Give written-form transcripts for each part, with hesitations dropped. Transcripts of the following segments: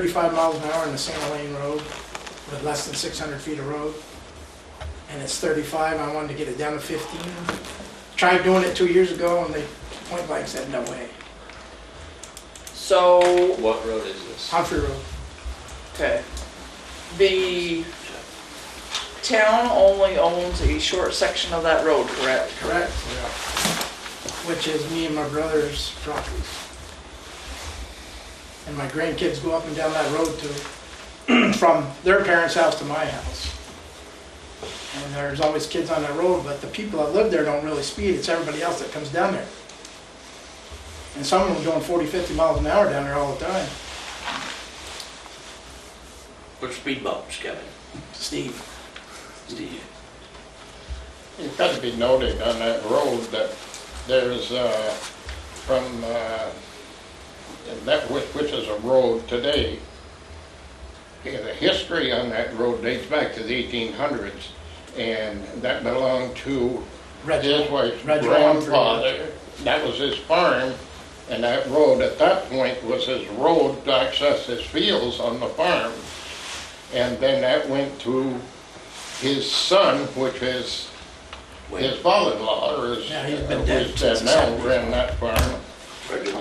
35 miles an hour in a single lane road with less than 600 feet of road. And it's 35, I wanted to get it down to 15. Tried doing it 2 years ago and they point blank said no way. So, What road is this? Humphrey Road. okay, the town only owns a short section of that road, correct? Correct. Which is me and my brother's properties. And my grandkids go up and down that road too, from their parents' house to my house. And there's always kids on that road, but the people that live there don't really speed, it's everybody else that comes down there. And some of them going 40, 50 miles an hour down there all the time. What speed bumps, Kevin? Steve. Steve. It's got to be noted on that road that there's from that which is a road today. The history on that road dates back to the 1800s, and that belonged to his wife's grandfather. That was his farm, and that road at that point was his road to access his fields on the farm. And then that went to his son, which is his father-in-law, or his, Yeah, he's been dead since now, the 70s. ran that farm.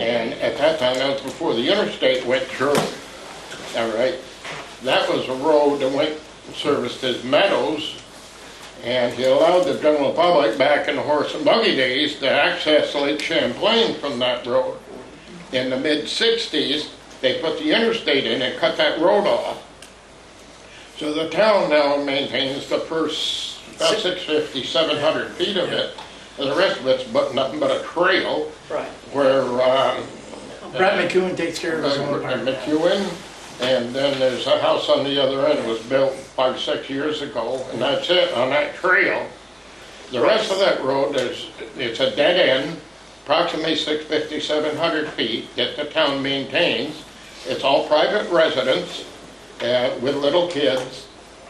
And at that time, that was before the interstate went through. All right, that was a road that went serviced his meadows, and he allowed the general public back in the horse and buggy days to access Lake Champlain from that road. In the mid-60s, they put the interstate in and cut that road off. So the town now maintains the first about 650, 700 feet of it, and the rest of it's but nothing but a trail. Right. Where Brad McEwen takes care of his own part. McEwen, and then there's a house on the other end, it was built 5, 6 years ago, and that's it on that trail. The rest of that road, it's a dead end, approximately 650, 700 feet that the town maintains. It's all private residence with little kids,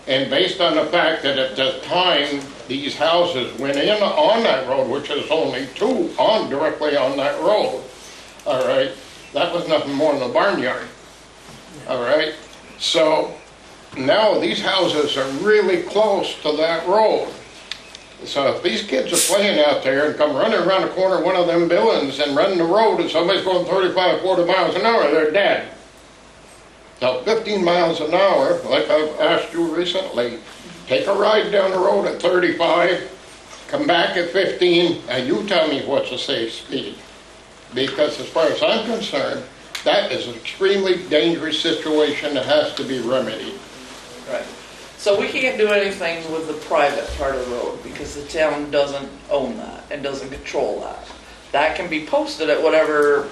and based on the fact that at the time these houses went in on that road, which is only 2 directly on that road, all right, that was nothing more than a barnyard, all right? So now these houses are really close to that road. So if these kids are playing out there and come running around the corner of one of them buildings and run the road and somebody's going 35, 40 miles an hour, they're dead. Now 15 miles an hour, like I've asked you recently, take a ride down the road at 35, come back at 15, and you tell me what's a safe speed. Because as far as I'm concerned, that is an extremely dangerous situation that has to be remedied. Right. So we can't do anything with the private part of the road because the town doesn't own that and doesn't control that. That can be posted at whatever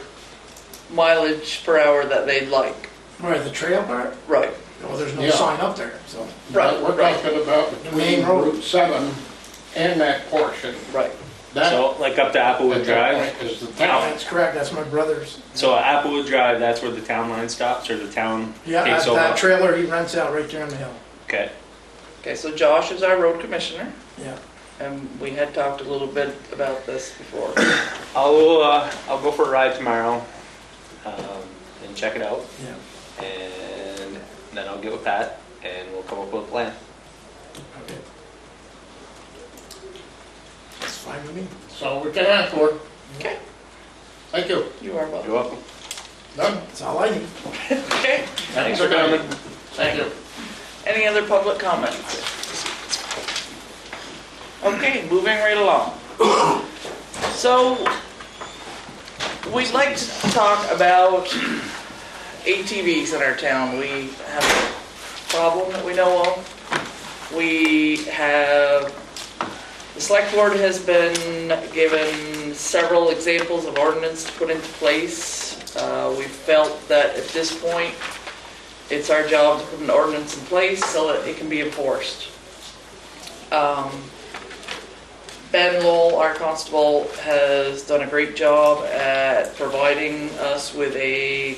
mileage per hour that they'd like. Where, the trail part? Right. Well, there's no Yeah. sign up there, so. Right. We're talking about between main road. Route 7 and that portion. Right. That, So, like up to Applewood at that Drive? point, is the town. That's correct, that's my brother's. So Applewood Drive, that's where the town line stops, or the town Yeah, takes that's over? that trailer he rents out right there on the hill. Okay. Okay, so Josh is our road commissioner, Yeah. and we had talked a little bit about this before. I'll go for a ride tomorrow, and check it out, Yeah. and then I'll get with Pat, and we'll come up with a plan. Okay. That's fine with me. So we can ask for it. Okay, Thank you. you are welcome. You're welcome. Done. That's all I need. Okay, Thanks for coming. Thank you. any other public comments? Okay, moving right along. So, we'd like to talk about ATVs in our town. We have a problem that we know of. We have, the select board has been given several examples of ordinance to put into place. We felt that at this point, it's our job to put an ordinance in place so that it can be enforced. Ben Lowell, our constable, has done a great job at providing us with a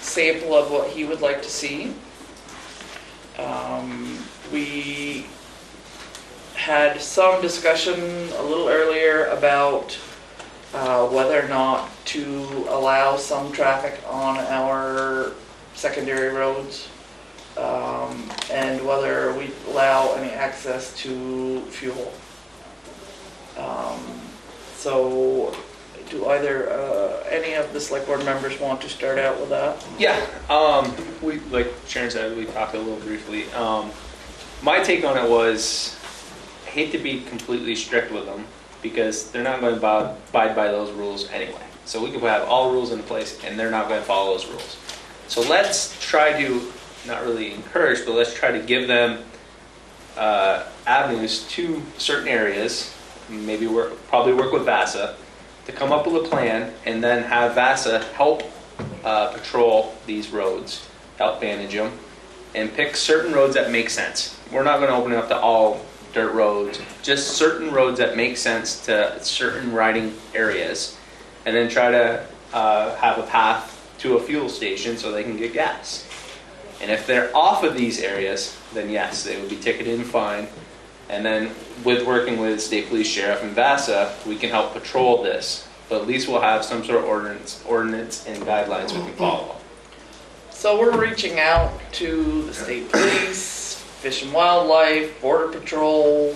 sample of what he would like to see. We had some discussion a little earlier about whether or not to allow some traffic on our secondary roads, and whether we allow any access to fuel. So, do either, any of the select board members want to start out with that? Yeah, we, like Sharon said, we talked a little briefly. My take on it was, I hate to be completely strict with them because they're not going to abide by those rules anyway. So we could have all rules in place and they're not going to follow those rules. So let's try to, not really encourage, but let's try to give them avenues to certain areas. Maybe probably work with VASA to come up with a plan and then have VASA help patrol these roads, help manage them, and pick certain roads that make sense. We're not going to open it up to all dirt roads, just certain roads that make sense to certain riding areas, and then try to have a path to a fuel station so they can get gas. And if they're off of these areas, then yes, they would be ticketed and fined. And then with working with state police, sheriff, and VASA, we can help patrol this. But at least we'll have some sort of ordinance and guidelines we can follow. So we're reaching out to the state police, Fish and Wildlife, Border Patrol,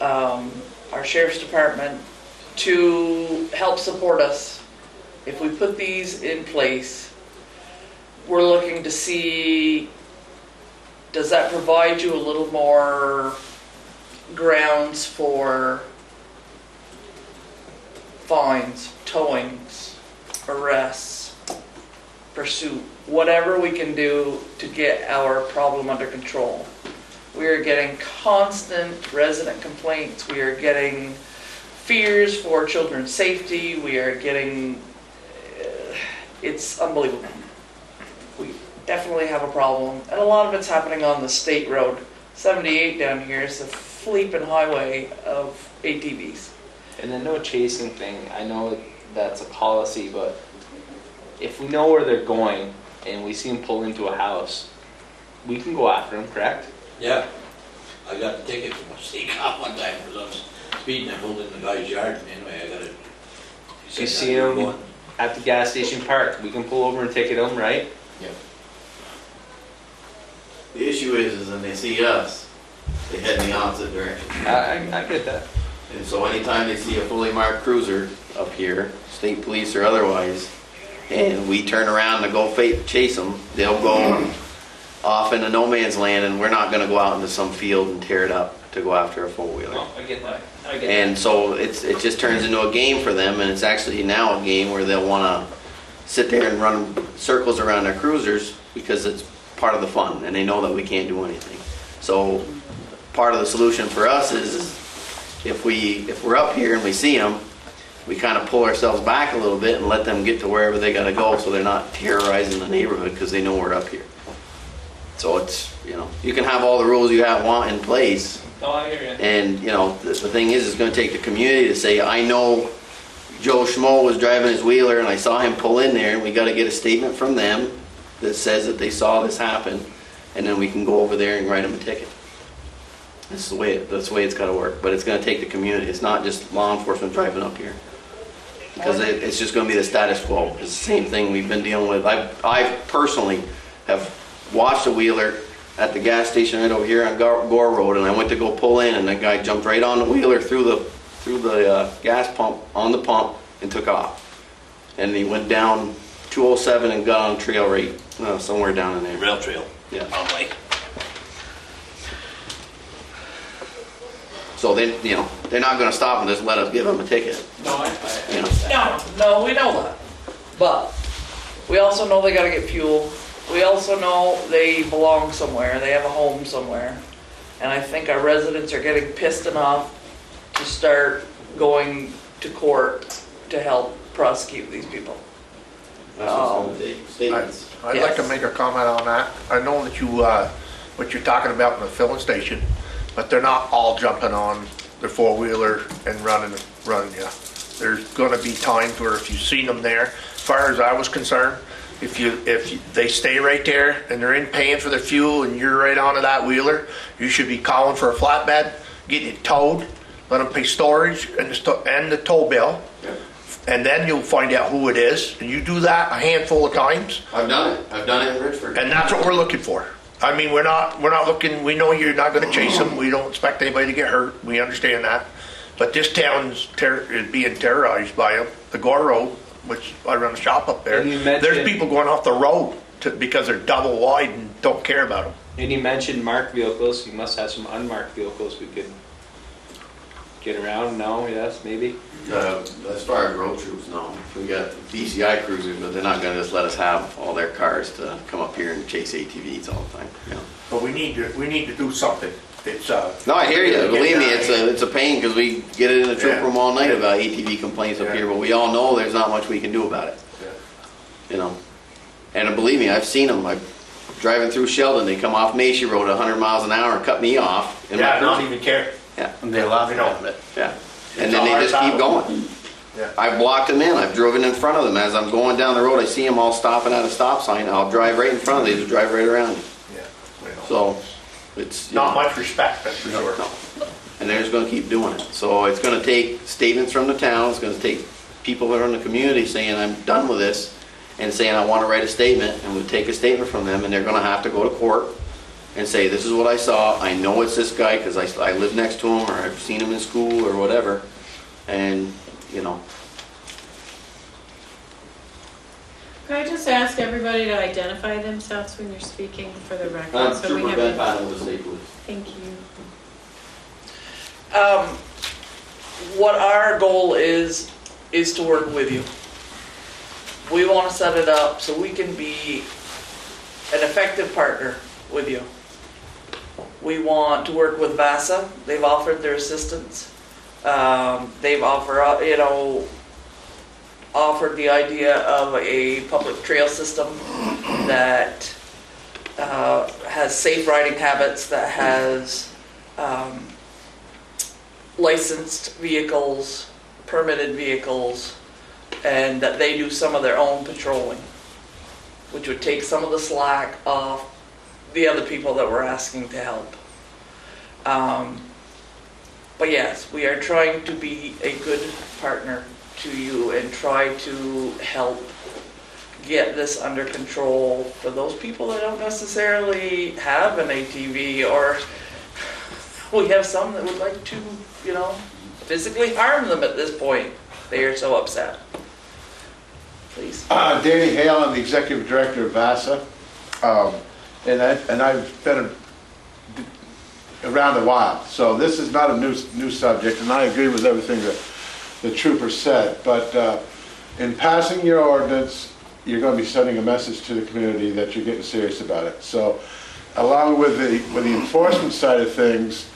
our sheriff's department, to help support us. If we put these in place, we're looking to see, does that provide you a little more grounds for fines, towings, arrests, pursuit, whatever we can do to get our problem under control. We are getting constant resident complaints. We are getting fears for children's safety. We are getting, it's unbelievable. We definitely have a problem. And a lot of it's happening on the state road. 78 down here is the fleeping highway of ATVs. And the no chasing thing, I know that's a policy, but if we know where they're going and we see them pull into a house, we can go after them, correct? Yeah. I got a ticket from a state cop one time because I was speeding. I pulled in the guy's yard, and anyway, I got it. If you see them at the gas station parked, we can pull over and ticket them, right? Yep. The issue is when they see us, they head in the opposite direction. I get that. And so anytime they see a fully marked cruiser up here, state police or otherwise, and we turn around to go chase them, they'll go off into no man's land, and we're not going to go out into some field and tear it up to go after a four-wheeler. No, I get that. I get And so it just turns into a game for them, and it's actually now a game where they'll want to sit there and run circles around their cruisers because it's part of the fun, and they know that we can't do anything. So part of the solution for us is if we're up here and we see them, we kind of pull ourselves back a little bit and let them get to wherever they got to go so they're not terrorizing the neighborhood because they know we're up here. So it's, you can have all the rules you want in place. Oh, I hear you. And, the thing is, it's going to take the community to say, I know Joe Schmo was driving his wheeler and I saw him pull in there, and we got to get a statement from them that says that they saw this happen, and then we can go over there and write them a ticket. That's the way it's got to work. But it's going to take the community. It's not just law enforcement driving up here. Because it's just going to be the status quo. It's the same thing we've been dealing with. I personally have watched a wheeler at the gas station right over here on Gore Road, and I went to go pull in, and the guy jumped right on the wheeler through the gas pump, on the pump, and took off. And he went down 207 and got on trail right somewhere down in there. Rail trail. Yeah. On Lake. So they're not going to stop and just let us give them a ticket. No, You know. No, we know that. But we also know they gotta get fuel. We also know they belong somewhere. They have a home somewhere. And I think our residents are getting pissed enough to start going to court to help prosecute these people. That's what's going to take. Statements. I'd like to make a comment on that. I know that what you're talking about in the filling station, but they're not all jumping on their four-wheeler and running you. There's going to be times where if you've seen them there, as far as I was concerned, if they stay right there and they're in paying for their fuel and you're right onto that wheeler, you should be calling for a flatbed, getting it towed, let them pay storage and the tow bill, and then you'll find out who it is, and you do that a handful of times, I've done it. I've done it in Richford. and that's what we're looking for. I mean, we're not looking, we know you're not gonna chase them, we don't expect anybody to get hurt, we understand that. But this town's is being terrorized by them. The Gore Road, which I run a shop up there, And you mentioned- there's people going off the road because they're double wide and don't care about them. And you mentioned marked vehicles, you must have some unmarked vehicles we could get around, no, yes, maybe? As far as road troops, no. We got DCI cruisers, but they're not gonna just let us have all their cars to come up here and chase ATVs all the time, you know. But we need to do something. It's, No, I hear you. Believe me, it's a pain because we get it in the troop Yeah. room all night about ATV complaints up Yeah. here, but we all know there's not much we can do about it, you know. And believe me, I've seen them. I'm driving through Sheldon, they come off Macy Road 100 miles an hour and cut me off. in my yeah, not cruiser. even care. Yeah, They love You know, yeah. And It's then a they hard just keep battle. going. Yeah. I've blocked them in. I've driven in front of them. As I'm going down the road, I see them all stopping at a stop sign. I'll drive right in front of them. They just drive right around you. Yeah, we know. So it's Not much respect, that's for sure. No. And they're just going to keep doing it. So it's going to take statements from the town. It's going to take people that are in the community saying, I'm done with this, and saying, I want to write a statement. And we'll take a statement from them, and they're going to have to go to court and say, this is what I saw. I know it's this guy because I live next to him, or I've seen him in school, or whatever. And, you know. Could I just ask everybody to identify themselves when you're speaking for the record? So we Trooper have Ben it. Patton with the state police. Thank you. What our goal is to work with you. We want to set it up so we can be an effective partner with you. We want to work with VASA. They've offered their assistance. They've offered the idea of a public trail system that has safe riding habits, that has licensed vehicles, permitted vehicles, and that they do some of their own patrolling, which would take some of the slack off the other people that we're asking to help. But yes, we are trying to be a good partner to you and try to help get this under control for those people that don't necessarily have an ATV, or we have some that would like to, physically harm them at this point. They are so upset. Please. Danny Hale, I'm the Executive Director of VASA, and I've been around a while, so this is not a new subject, and I agree with everything that the trooper said, but in passing your ordinance, you're going to be sending a message to the community that you're getting serious about it. So along with the enforcement side of things,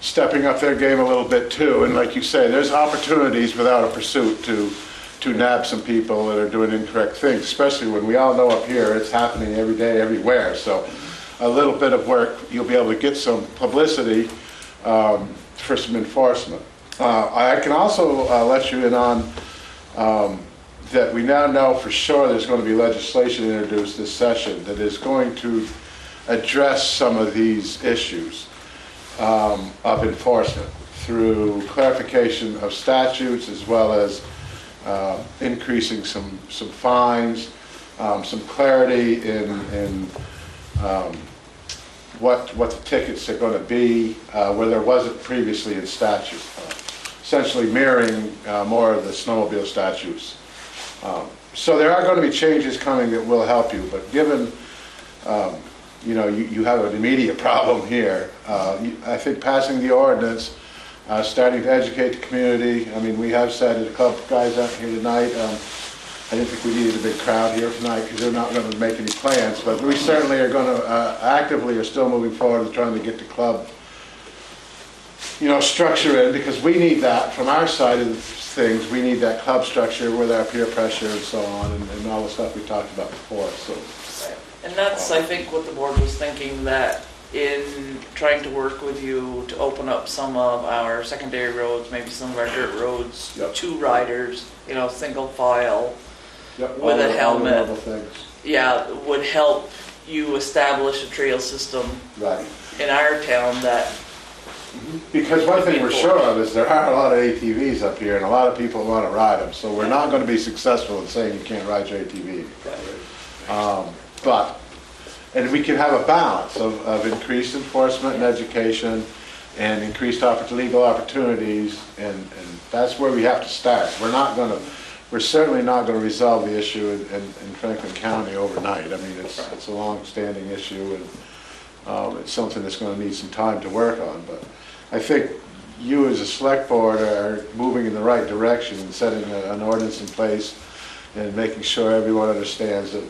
stepping up their game a little bit too, and like you say, there's opportunities without a pursuit to nab some people that are doing incorrect things, especially when we all know up here it's happening every day, everywhere. So a little bit of work, you'll be able to get some publicity for some enforcement. I can also let you in on that we now know for sure there's going to be legislation introduced this session that is going to address some of these issues of enforcement through clarification of statutes, as well as increasing some fines, some clarity in what the tickets are going to be, where there wasn't previously in statute. Essentially mirroring more of the snowmobile statutes. So there are going to be changes coming that will help you, but given you have an immediate problem here, I think passing the ordinance, starting to educate the community. I mean, we have said it, a couple guys out here tonight. I didn't think we needed a big crowd here tonight because they're not going to make any plans, but we certainly are going to actively are still moving forward and trying to get the club structure in, because we need that from our side of things. We need that club structure with our peer pressure and so on, and all the stuff we talked about before. So, and that's, I think, what the board was thinking, that in trying to work with you to open up some of our secondary roads, maybe some of our dirt roads, Yep. to riders, single file, yep, with a helmet. all the things. Yeah, would help you establish a trail system Right. in our town that Because one thing we're sure of is there are a lot of ATVs up here and a lot of people want to ride them. So we're not going to be successful in saying you can't ride your ATV. And we can have a balance of increased enforcement and education and increased legal opportunities, and that's where we have to start. We're certainly not going to resolve the issue in Franklin County overnight. I mean, it's a long-standing issue, and it's something that's going to need some time to work on. But I think you as a select board are moving in the right direction and setting an ordinance in place and making sure everyone understands that,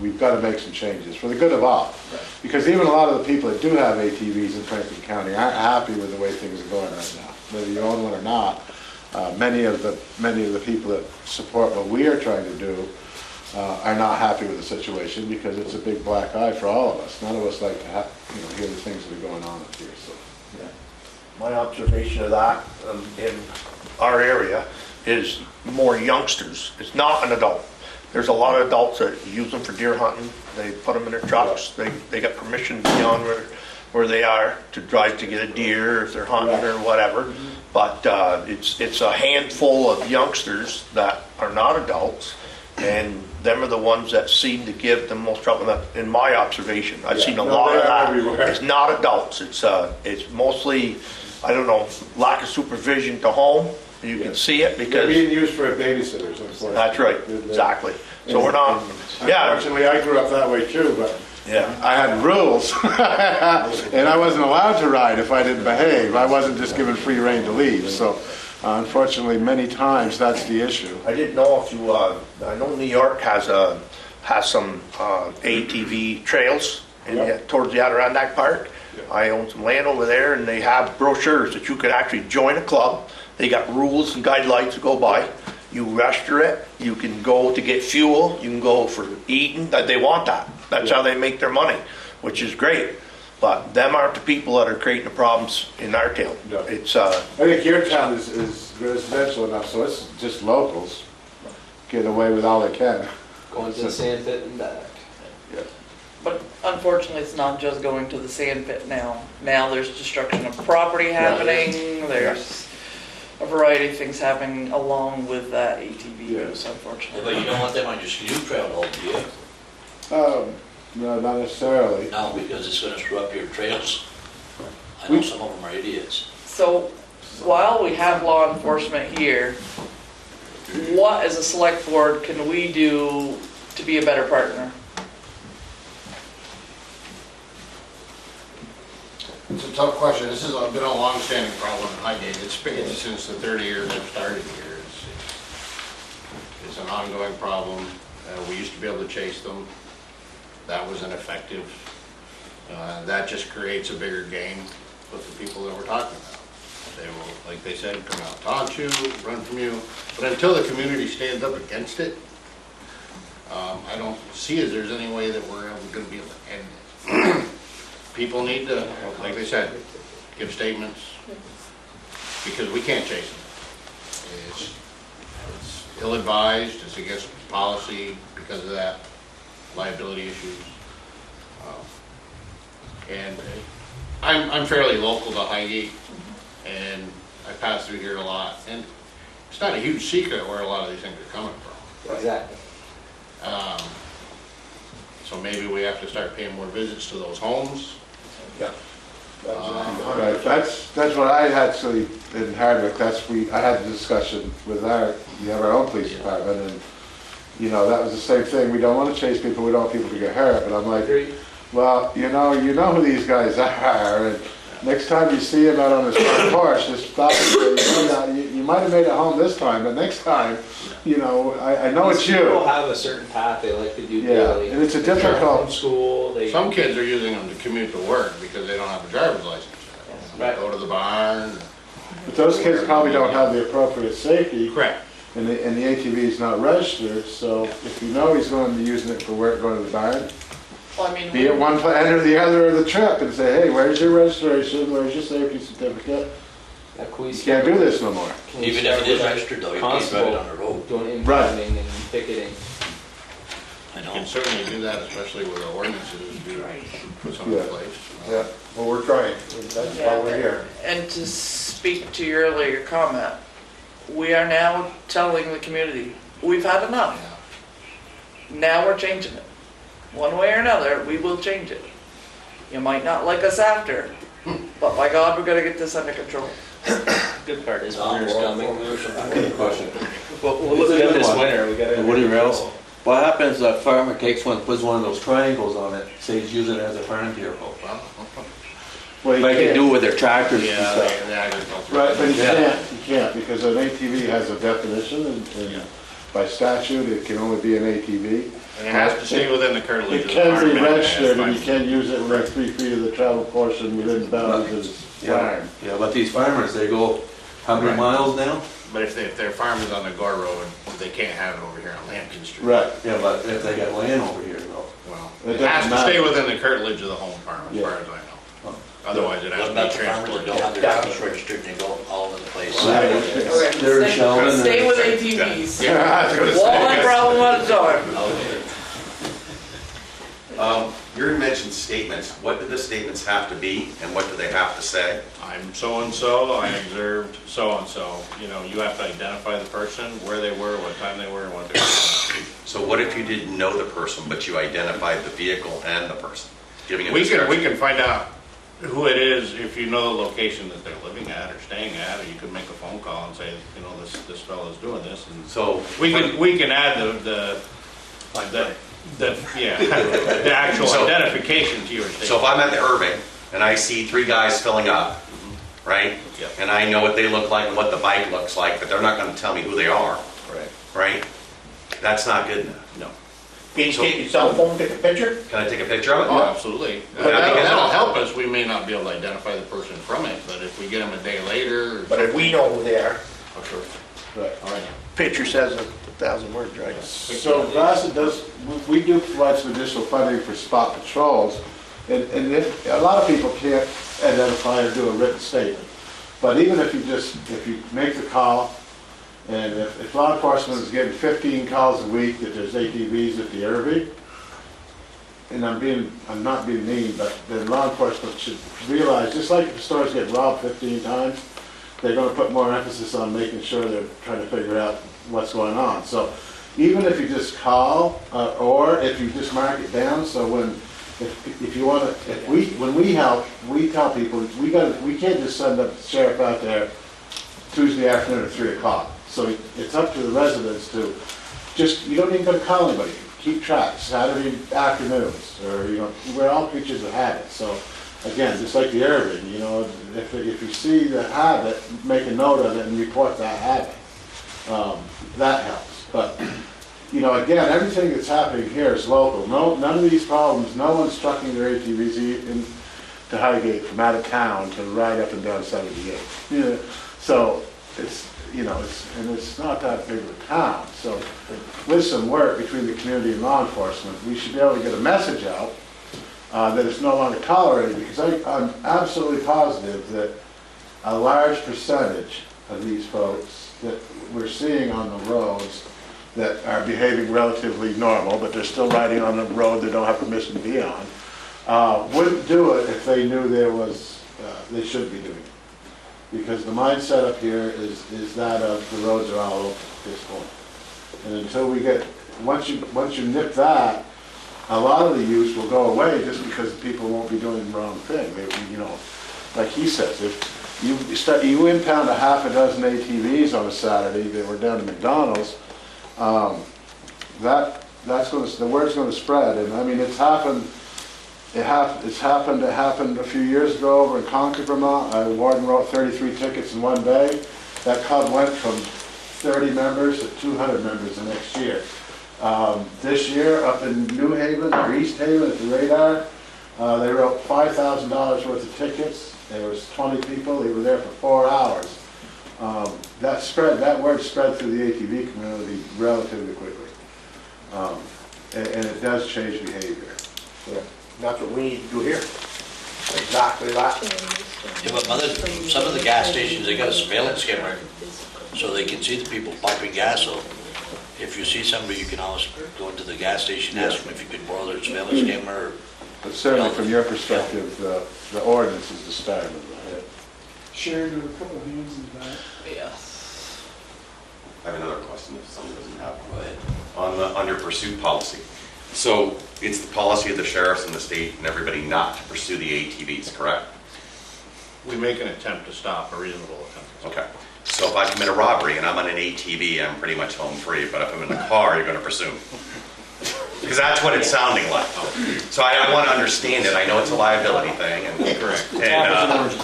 we've got to make some changes for the good of all. Right. Because even a lot of the people that do have ATVs in Franklin County aren't happy with the way things are going right now. Whether you own one or not, many of the people that support what we are trying to do are not happy with the situation because it's a big black eye for all of us. None of us like to hear the things that are going on up here. So, Yeah. My observation of that in our area is more youngsters. It's not an adult. There's a lot of adults that use them for deer hunting. They put them in their trucks. They got permission beyond where they are to drive to get a deer if they're hunting or whatever. But it's a handful of youngsters that are not adults, and them are the ones that seem to give the most trouble. In my observation, I've seen a lot of that. Everywhere. It's not adults. It's mostly, I don't know, lack of supervision to home. You can see it because they're being used for babysitters, unfortunately. That's right, exactly. So we're not. Unfortunately, I grew up that way too, but I had rules, and I wasn't allowed to ride if I didn't behave. I wasn't just given free rein to leave. So, unfortunately, many times that's the issue. I didn't know if you. I know New York has some ATV trails towards the Adirondack Park. I own some land over there, and they have brochures that you could actually join a club. They got rules and guidelines to go by. You register it. You can go to get fuel. You can go for eating. They want that. That's how they make their money, which is great. But them aren't the people that are creating the problems in our town. No. It's. I think your town is residential enough, so it's just locals getting away with all they can. Going to the sand pit and back. Yeah. But unfortunately, it's not just going to the sand pit now. Now there's destruction of property happening. There's a variety of things happening along with that ATV use, unfortunately. But you don't want them on your ski trail all year. No, not necessarily. No, because it's going to screw up your trails. I know some of them are idiots. So while we have law enforcement here, what as a select board can we do to be a better partner? It's a tough question. This has been a long-standing problem in Highgate. It's been since the 30 years I've started here. It's an ongoing problem. We used to be able to chase them. That was ineffective. That just creates a bigger game with the people that we're talking about. They will, like they said, come out, taunt you, run from you. But until the community stands up against it, I don't see as there's any way that we're going to be able to end it. People need to, like they said, give statements, because we can't chase them. It's ill-advised, it's against policy because of that, liability issues. And I'm fairly local to Highgate, and I pass through here a lot, and it's not a huge secret where a lot of these things are coming from. Exactly. So maybe we have to start paying more visits to those homes. Yeah. Right. That's what I actually in Hardwick. I had a discussion with we have our own police department, and that was the same thing. We don't want to chase people. We don't want people to get hurt. But I'm like, well, you know who these guys are, and next time you see him out on his front porch, just stop and say, you might have made it home this time, but next time, I know it's you. People have a certain path they like to do daily. And it's a difficult school. Some kids are using them to commute to work because they don't have a driver's license. Right. Go to the barn. But those kids probably don't have the appropriate safety. Correct. And the ATV is not registered, so if you know he's going to be using it for work, going to the barn, Well, I mean, be at one place, enter the other of the trip and say, hey, where's your registration? Where's your safety certificate? You can't do this no more. Even if it is registered though, you can't drive it on the road. Doing impounding and ticketing. I You know. can certainly do that, especially with the ordinances, you put something in place. Yeah, well, we're trying, that's why we're here. And to speak to your earlier comment, we are now telling the community, we've had enough. Now we're changing it. One way or another, we will change it. You might not like us after, but by God, we're gonna get this under control. Good part is Tom, winter's we're all coming. for it. Question. Well, we'll look at this winter, we gotta. Woody Rails, what happens if a farmer takes one, puts one of those triangles on it, say he's using it as a farm vehicle? Well, you Like they can't- do with their tractors and Yeah, stuff. the agriculture. Right, but Yeah. you can't, because an ATV has a definition, and by statute, it can only be an ATV. And it has to stay within the curtilage It of the can farm. be registered, and you Fine. can't use it within 3 feet of the travel portion within the bounds of the Yeah, farm. yeah, but these farmers, they go how many Right. miles now? But if their farm is on the Gore Road, they can't have it over here on Lampkin Street. Right, Yeah, but if they got land over here though. Well, It it has to doesn't stay matter. within the curtilage of the home farm, as Yeah. far as I know. Otherwise, it has Wasn't to that be the farmers that transported. don't have their house registered and they go all over the place? Okay, They're stay- Sheldon Stay and- with ATVs. Yeah, I was gonna One say. problem at a time. Okay. You mentioned statements. What do the statements have to be, and what do they have to say? I'm so-and-so, I observed so-and-so. You know, you have to identify the person, where they were, what time they were, and what they were So what if you didn't know the person, but you identified the vehicle and the person? Giving a doing. We description. can find out who it is if you know the location that they're living at or staying at, or you could make a phone call and say, you know, this fellow's doing this, and So, we can add the actual So- identification to your so if statement. I'm at the Irving and I see 3 guys filling up, right? Yep. And I know what they look like and what the bike looks like, but they're not gonna tell me who they are, Right. right? That's not good enough. No. Can you take your cell phone, take a picture? Can I take a picture of it? Oh, absolutely. But That'll help us. We may not be able to identify the person from it, but if we get them a day later. But if we know who they are, Oh, sure. right. All right. picture says 1,000 words, right? So VASA does, we do provide some additional funding for spot patrols, and if, a lot of people can't identify or do a written statement. But even if you make the call, and if law enforcement is getting 15 calls a week that there's ATVs at the Irving, and I'm not being mean, but then law enforcement should realize, just like if stores get robbed 15 times, they're gonna put more emphasis on making sure they're trying to figure out what's going on. So even if you just call, or if you just mark it down, so if you wanna, when we help, we tell people, we can't just send a sheriff out there Tuesday afternoon at 3 o'clock. So it's up to the residents to you don't even gotta call anybody, keep track, Saturday afternoons, or, you know, we're all creatures of habit. So again, just like the Irving, you know, if you see the habit, make a note of it and report that habit. That helps. But, you know, again, everything that's happening here is local. None of these problems, no one's trucking their ATVs in to Highgate from out of town to ride up and down 78. Yeah. So it's, you know, it's not that big of a town. So with some work between the community and law enforcement, we should be able to get a message out that it's no longer tolerated, because I'm absolutely positive that a large percentage of these folks that we're seeing on the roads that are behaving relatively normal, but they're still riding on a road they don't have permission to be on, wouldn't do it if they knew they should be doing it. Because the mindset up here is that of the roads are all open at this point. And until we get, once you nip that, a lot of the use will go away just because people won't be doing the wrong thing. They, you know, like he says, if you impound a half a dozen ATVs on a Saturday, they were down to McDonald's, that's going to, the word's going to spread. And I mean, it's happened. It happened a few years ago over in Concord, Vermont. Warden wrote 33 tickets in one day. That club went from 30 members to 200 members the next year. This year, up in New Haven, or East Haven at the Radar, they wrote $5,000 worth of tickets. There was 20 people. They were there for 4 hours. That word spread through the ATV community relatively quickly. And it does change behavior. Yeah. That's what we need to do here. Exactly that. Yeah, but some of the gas stations, they got a surveillance camera, so they can see the people pumping gas, so if you see somebody, you can always go into the gas station, ask them if you could borrow their surveillance camera or. But certainly from your perspective, the ordinance is the start of it. Sharon, there were a couple of hands in the back. Yeah. I have another question if someone doesn't have one. On your pursuit policy. So it's the policy of the sheriffs and the state and everybody not to pursue the ATVs, correct? We make an attempt to stop, a reasonable attempt. Okay. So if I commit a robbery and I'm on an ATV, I'm pretty much home free. But if I'm in a car, you're going to pursue me. Because that's what it's sounding like. So I want to understand it. I know it's a liability thing. Correct.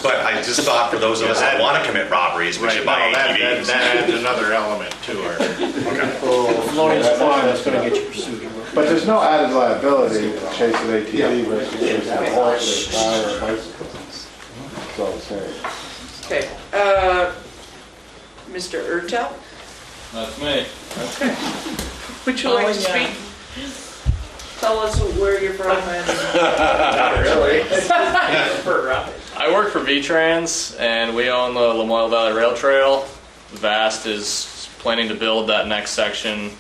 But I just thought for those of us that want to commit robberies, we should buy ATVs. That adds another element to our. That's gonna get you pursued. But there's no added liability to chase an ATV versus chasing a horse or a car or a bicycle. That's all I'm saying. Okay, Mr. Urtel, That's me. would you like to speak? Tell us where you're from and. Not really. I work for V-Trans, and we own the Lamoille Valley Rail Trail. VAST is planning to build that next section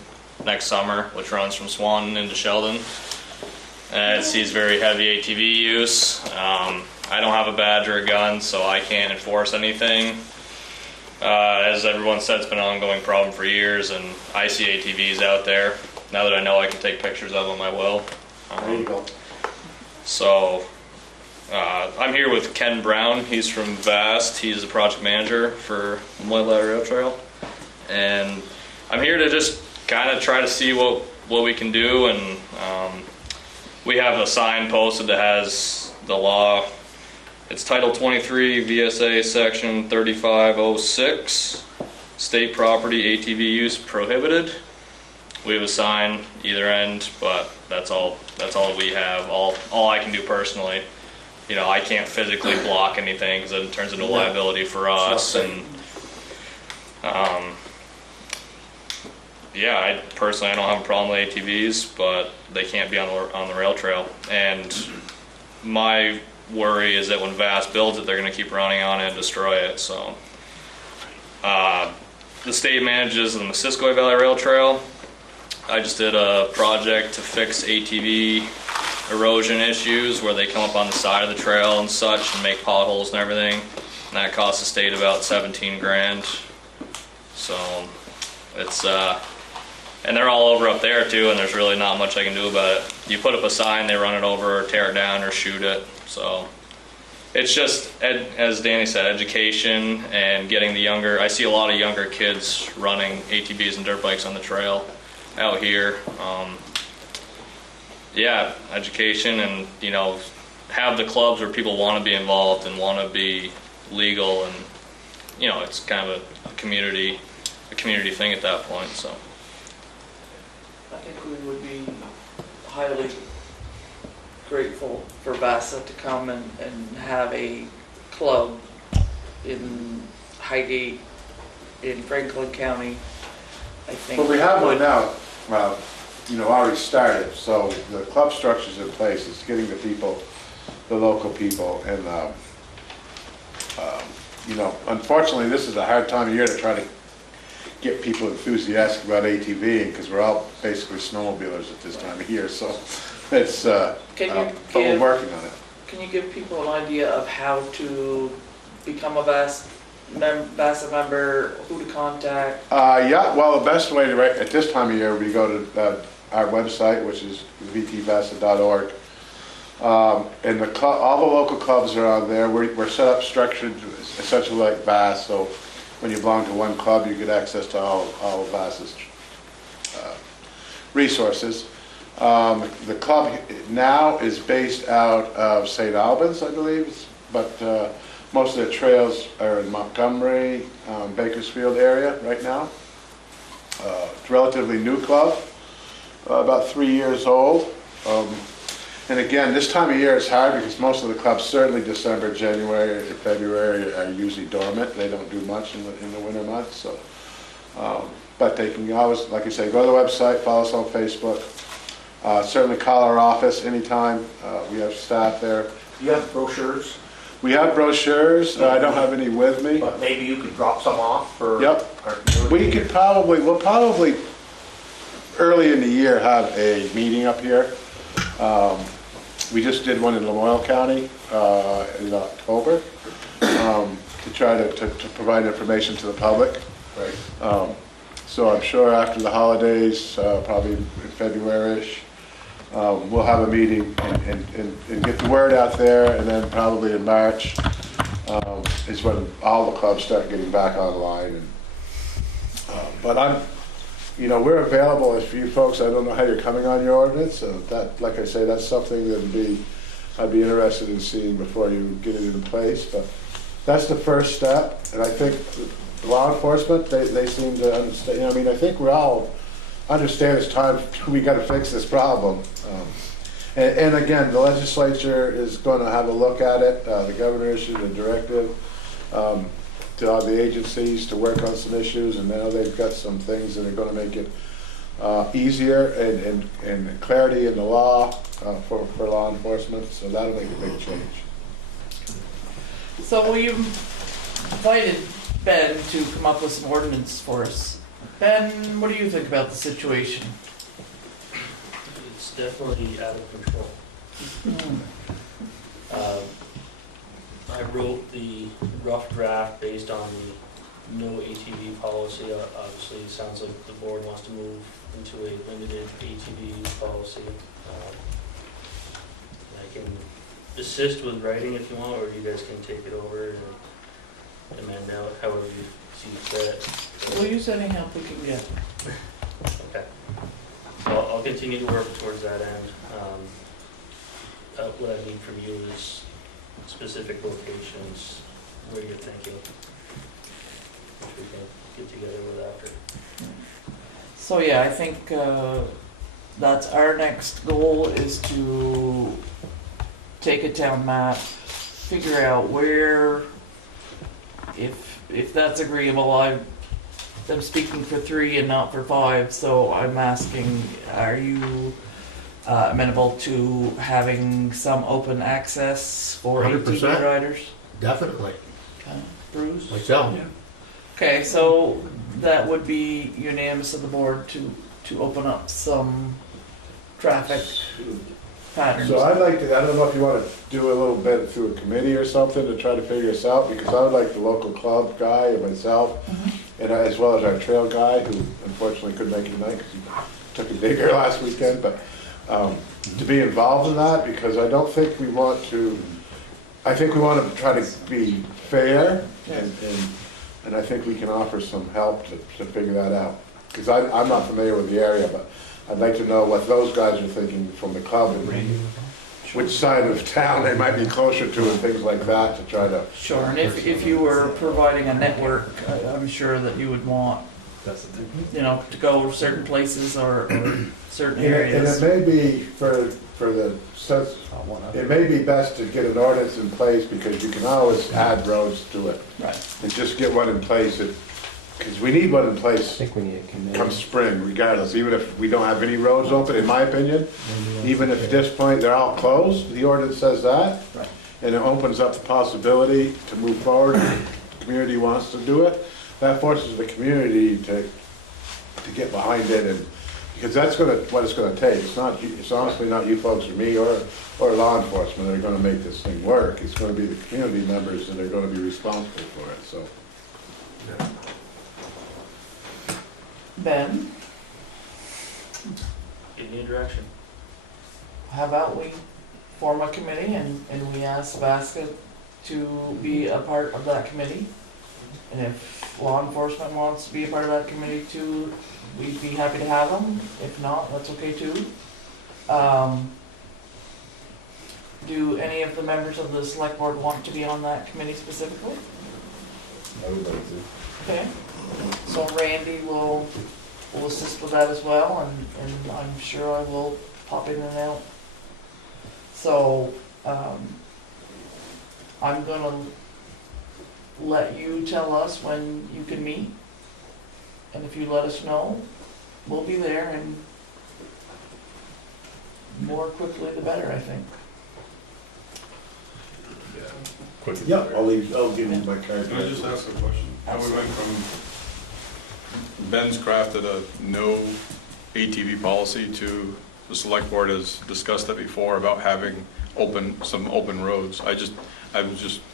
next summer, which runs from Swanton into Sheldon. And it sees very heavy ATV use. I don't have a badge or a gun, so I can't enforce anything. As everyone said, it's been an ongoing problem for years, and I see ATVs out there. Now that I know I can take pictures of them, I will. There you go. So, I'm here with Ken Brown. He's from VAST. He's the project manager for the Lamoille Valley Rail Trail. And I'm here to just kind of try to see what we can do. And we have a sign posted that has the law. It's Title 23 VSA Section 3506, State Property ATV Use Prohibited. We have a sign either end, but that's all we have. All I can do personally. You know, I can't physically block anything because it turns into liability for us. And yeah, I personally don't have a problem with ATVs, but they can't be on the rail trail. And my worry is that when VAST builds it, they're going to keep running on it and destroy it. So the state manages the Missisquoi Valley Rail Trail. I just did a project to fix ATV erosion issues where they come up on the side of the trail and such and make potholes and everything. And that cost the state about 17 grand. So it's, and they're all over up there too, and there's really not much I can do about it. You put up a sign, they run it over or tear it down or shoot it. So it's just, as Danny said, education and getting the younger, I see a lot of younger kids running ATVs and dirt bikes on the trail out here. Yeah, education and, you know, have the clubs where people want to be involved and want to be legal, and, you know, it's kind of a community thing at that point. So I think we would be highly grateful for VASA to come and have a club in Highgate, in Franklin County. I think. But we have one now, you know, already started, so the club structure's in place. It's getting the people, the local people, and, you know, unfortunately, this is a hard time of year to try to get people enthusiastic about ATVing, because we're all basically snowmobilers at this time of year, so it's, but we're working on it. Can you give people an idea of how to become a VASA member, who to contact? Yeah, well, the best way to, at this time of year, we go to our website, which is vtvasa.org. And all the local clubs are on there. We're set up structured essentially like VAS, so when you belong to one club, you get access to all of VAS's resources. The club now is based out of St. Albans, I believe, but most of the trails are in Montgomery, Bakersfield area right now. It's a relatively new club, about 3 years old. And again, this time of year is hard because most of the clubs, certainly December, January, and February, are usually dormant. They don't do much in the winter months. So, but they can always, like I say, go to the website, follow us on Facebook. Certainly call our office anytime. We have staff there. Do you have brochures? We have brochures. I don't have any with me. But maybe you could drop some off for Yep. our community. We'll probably early in the year, have a meeting up here. We just did one in Lamoille County in October to try to provide information to the public. Right. So I'm sure after the holidays, probably in February-ish, we'll have a meeting and get the word out there, and then probably in March is when all the clubs start getting back online. And, but we're available as for you folks. I don't know how you're coming on your ordinance. That, like I say, that's something that I'd be interested in seeing before you get it in place. But that's the first step, and I think law enforcement, they seem to understand. I mean, I think we all understand it's time, we got to fix this problem. And again, the legislature is going to have a look at it. The governor issued a directive to all the agencies to work on some issues, and now they've got some things that are going to make it easier and clarity in the law for law enforcement. So that'll make a big change. So we invited Ben to come up with some ordinance for us. Ben, what do you think about the situation? It's definitely out of control. I wrote the rough draft based on the no ATV policy. Obviously, it sounds like the board wants to move into a limited ATV policy. I can assist with writing if you want, or you guys can take it over and amend out however you see fit. We'll use any help we can get. Okay. So I'll continue to work towards that end. What I need from you is specific locations where you're thinking, which we can get together with after. So yeah, I think that's our next goal, is to take a town map, figure out where, if that's agreeable. I'm speaking for 3 and not for 5, so I'm asking, are you amenable to having some open access for 100%. ATV riders? Definitely. Bruce? Myself. Okay, so that would be unanimous of the board to open up some traffic patterns. So I'd like to, I don't know if you want to do a little bit through a committee or something to try to figure this out, because I would like the local club guy and myself, and as well as our trail guy, who unfortunately couldn't make it tonight because he took a digger last weekend, but to be involved in that, because I don't think we want to, I think we want to try to be fair, and I think we can offer some help to figure that out. Because I'm not familiar with the area, but I'd like to know what those guys are thinking from the club, and which side of town they might be closer to and things like that, to try to. Sure, and if you were providing a network, I'm sure that you would want, to go certain places or certain areas. And it may be for the sense, it may be best to get an ordinance in place, because you can always add roads to it. Right. And just get one in place, because we need one in place come spring regardless, even if we don't have any roads open, in my opinion. Even if at this point they're all closed, the ordinance says that. Right. And it opens up the possibility to move forward, if the community wants to do it. That forces the community to get behind it, and because that's what it's gonna take. It's honestly not you folks or me or law enforcement that are gonna make this thing work. It's gonna be the community members that are gonna be responsible for it, so. Ben, Give me a direction. how about we form a committee and we ask Vasca to be a part of that committee? And if law enforcement wants to be a part of that committee too, we'd be happy to have them. If not, that's okay too. Do any of the members of the select board want to be on that committee specifically? I would like to. Okay, so Randy will assist with that as well, and I'm sure I will pop in and out. So, I'm gonna let you tell us when you can meet, and if you let us know, we'll be there, and more quickly the better, I think. Yeah, I'll give you my card. Can I just ask a question? How we went from Ben's crafted a no ATV policy to, the select board has discussed that before about having some open roads. I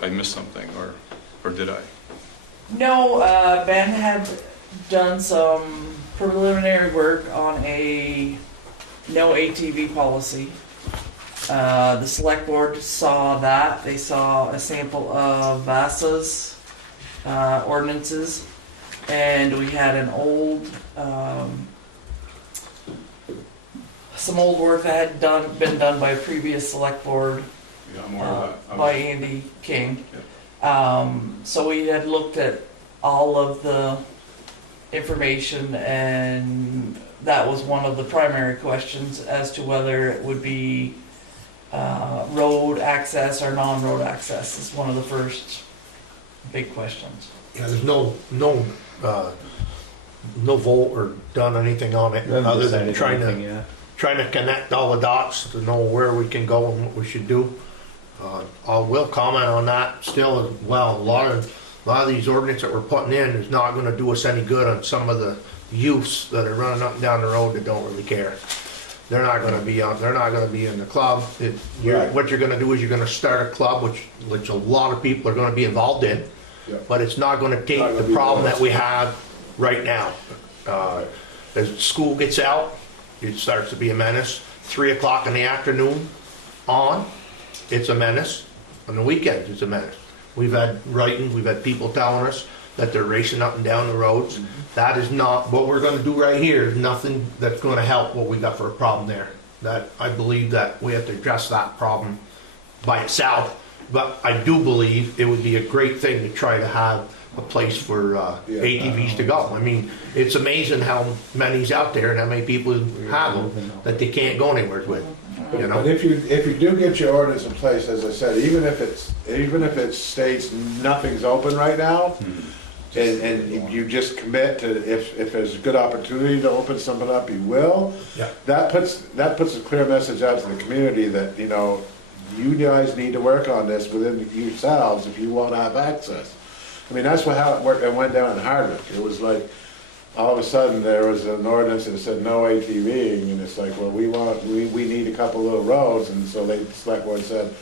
missed something, or did I? No, Ben had done some preliminary work on a no ATV policy. The select board saw that. They saw a sample of VASA's ordinances, and we had an old, some old work that had been done by a previous select board Yeah, I'm aware of that. by Andy King. So we had looked at all of the information, and that was one of the primary questions as to whether it would be road access or non-road access is one of the first big questions. Yeah, there's no vote or done anything on it, other than trying to connect all the dots to know where we can go and what we should do. I will comment on that still as well. A lot of these ordinance that we're putting in is not gonna do us any good on some of the youths that are running up and down the road that don't really care. They're not gonna be in the club. What you're gonna do is you're gonna start a club, which a lot of people are gonna be involved in, but it's not gonna take the problem that we have right now. As school gets out, it starts to be a menace. 3 o'clock in the afternoon on, it's a menace. On the weekends, it's a menace. We've had writing, we've had people telling us that they're racing up and down the roads. That is not, what we're gonna do right here is nothing that's gonna help what we got for a problem there. That, I believe that we have to address that problem by itself, but I do believe it would be a great thing to try to have a place for ATVs to go. I mean, it's amazing how many's out there and how many people have them that they can't go anywhere with. You know? But if you do get your ordinance in place, as I said, even if it states nothing's open right now, and you just commit to, if there's a good opportunity to open something up, you will. Yeah. That puts a clear message out to the community that, you know, you guys need to work on this within yourselves if you want to have access. I mean, that's how it worked. It went down in Hardwick. It was like, all of a sudden there was an ordinance that said no ATVing, and it's like, well, we need a couple little roads, and so the select board said,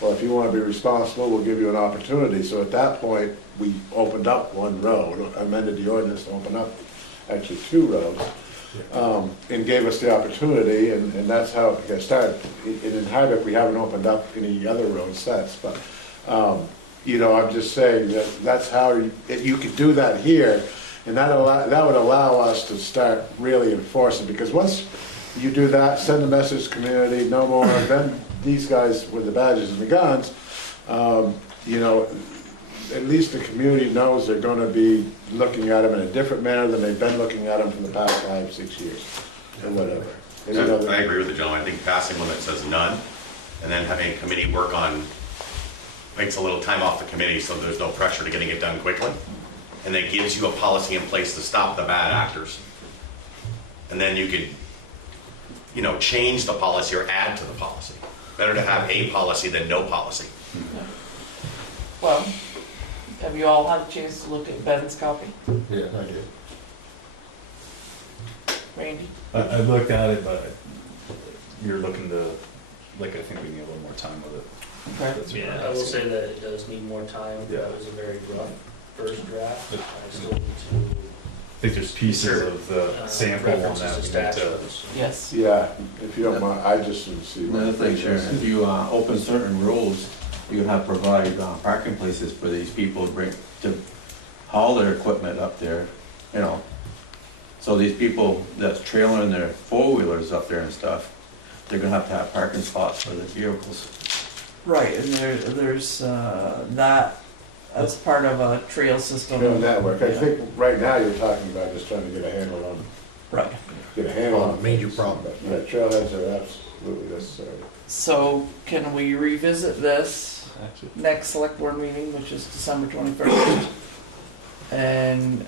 well, if you want to be responsible, we'll give you an opportunity. So at that point, we opened up one road, amended the ordinance to open up actually 2 roads, and gave us the opportunity, and that's how it got started. And in Hardwick, we haven't opened up any other roads since, but you know, I'm just saying that that's how you could do that here. And that would allow us to start really enforcing, because once you do that, send a message to the community, no more, then these guys with the badges and the guns, you know, at least the community knows they're gonna be looking at them in a different manner than they've been looking at them for the past 5-6 years, or whatever. And, you know, I agree with the gentleman. I think passing one that says none, and then having a committee work on, takes a little time off the committee so there's no pressure to getting it done quickly. And that gives you a policy in place to stop the bad actors. And then you could, you know, change the policy or add to the policy. Better to have a policy than no policy. Well, have you all had a chance to look at Ben's copy? Yeah, I did. Randy? I looked at it, but you're looking to, like, I think we need a little more time with it. Okay. That's what Yeah, I'm I will asking. say that it does need more time. Yeah. That was a very rough first draft. Yeah. I still need to. I think there's pieces of the sample on that we need to. Statutes. Yes. yeah, if you don't mind, I just would see. Another thing, Sharon, if you open certain roads, you have to provide parking places for these people to haul their equipment up there, you know. So these people that's trailing their 4-wheelers up there and stuff, they're gonna have to have parking spots for their vehicles. Right, and there's that's part of a trail system. Trail network. I think right now you're talking about just trying to get a handle on. Right. Get a handle on. Major problem. But, yeah, trailheads are absolutely necessary. So can we revisit this next select board meeting, which is December 21st, and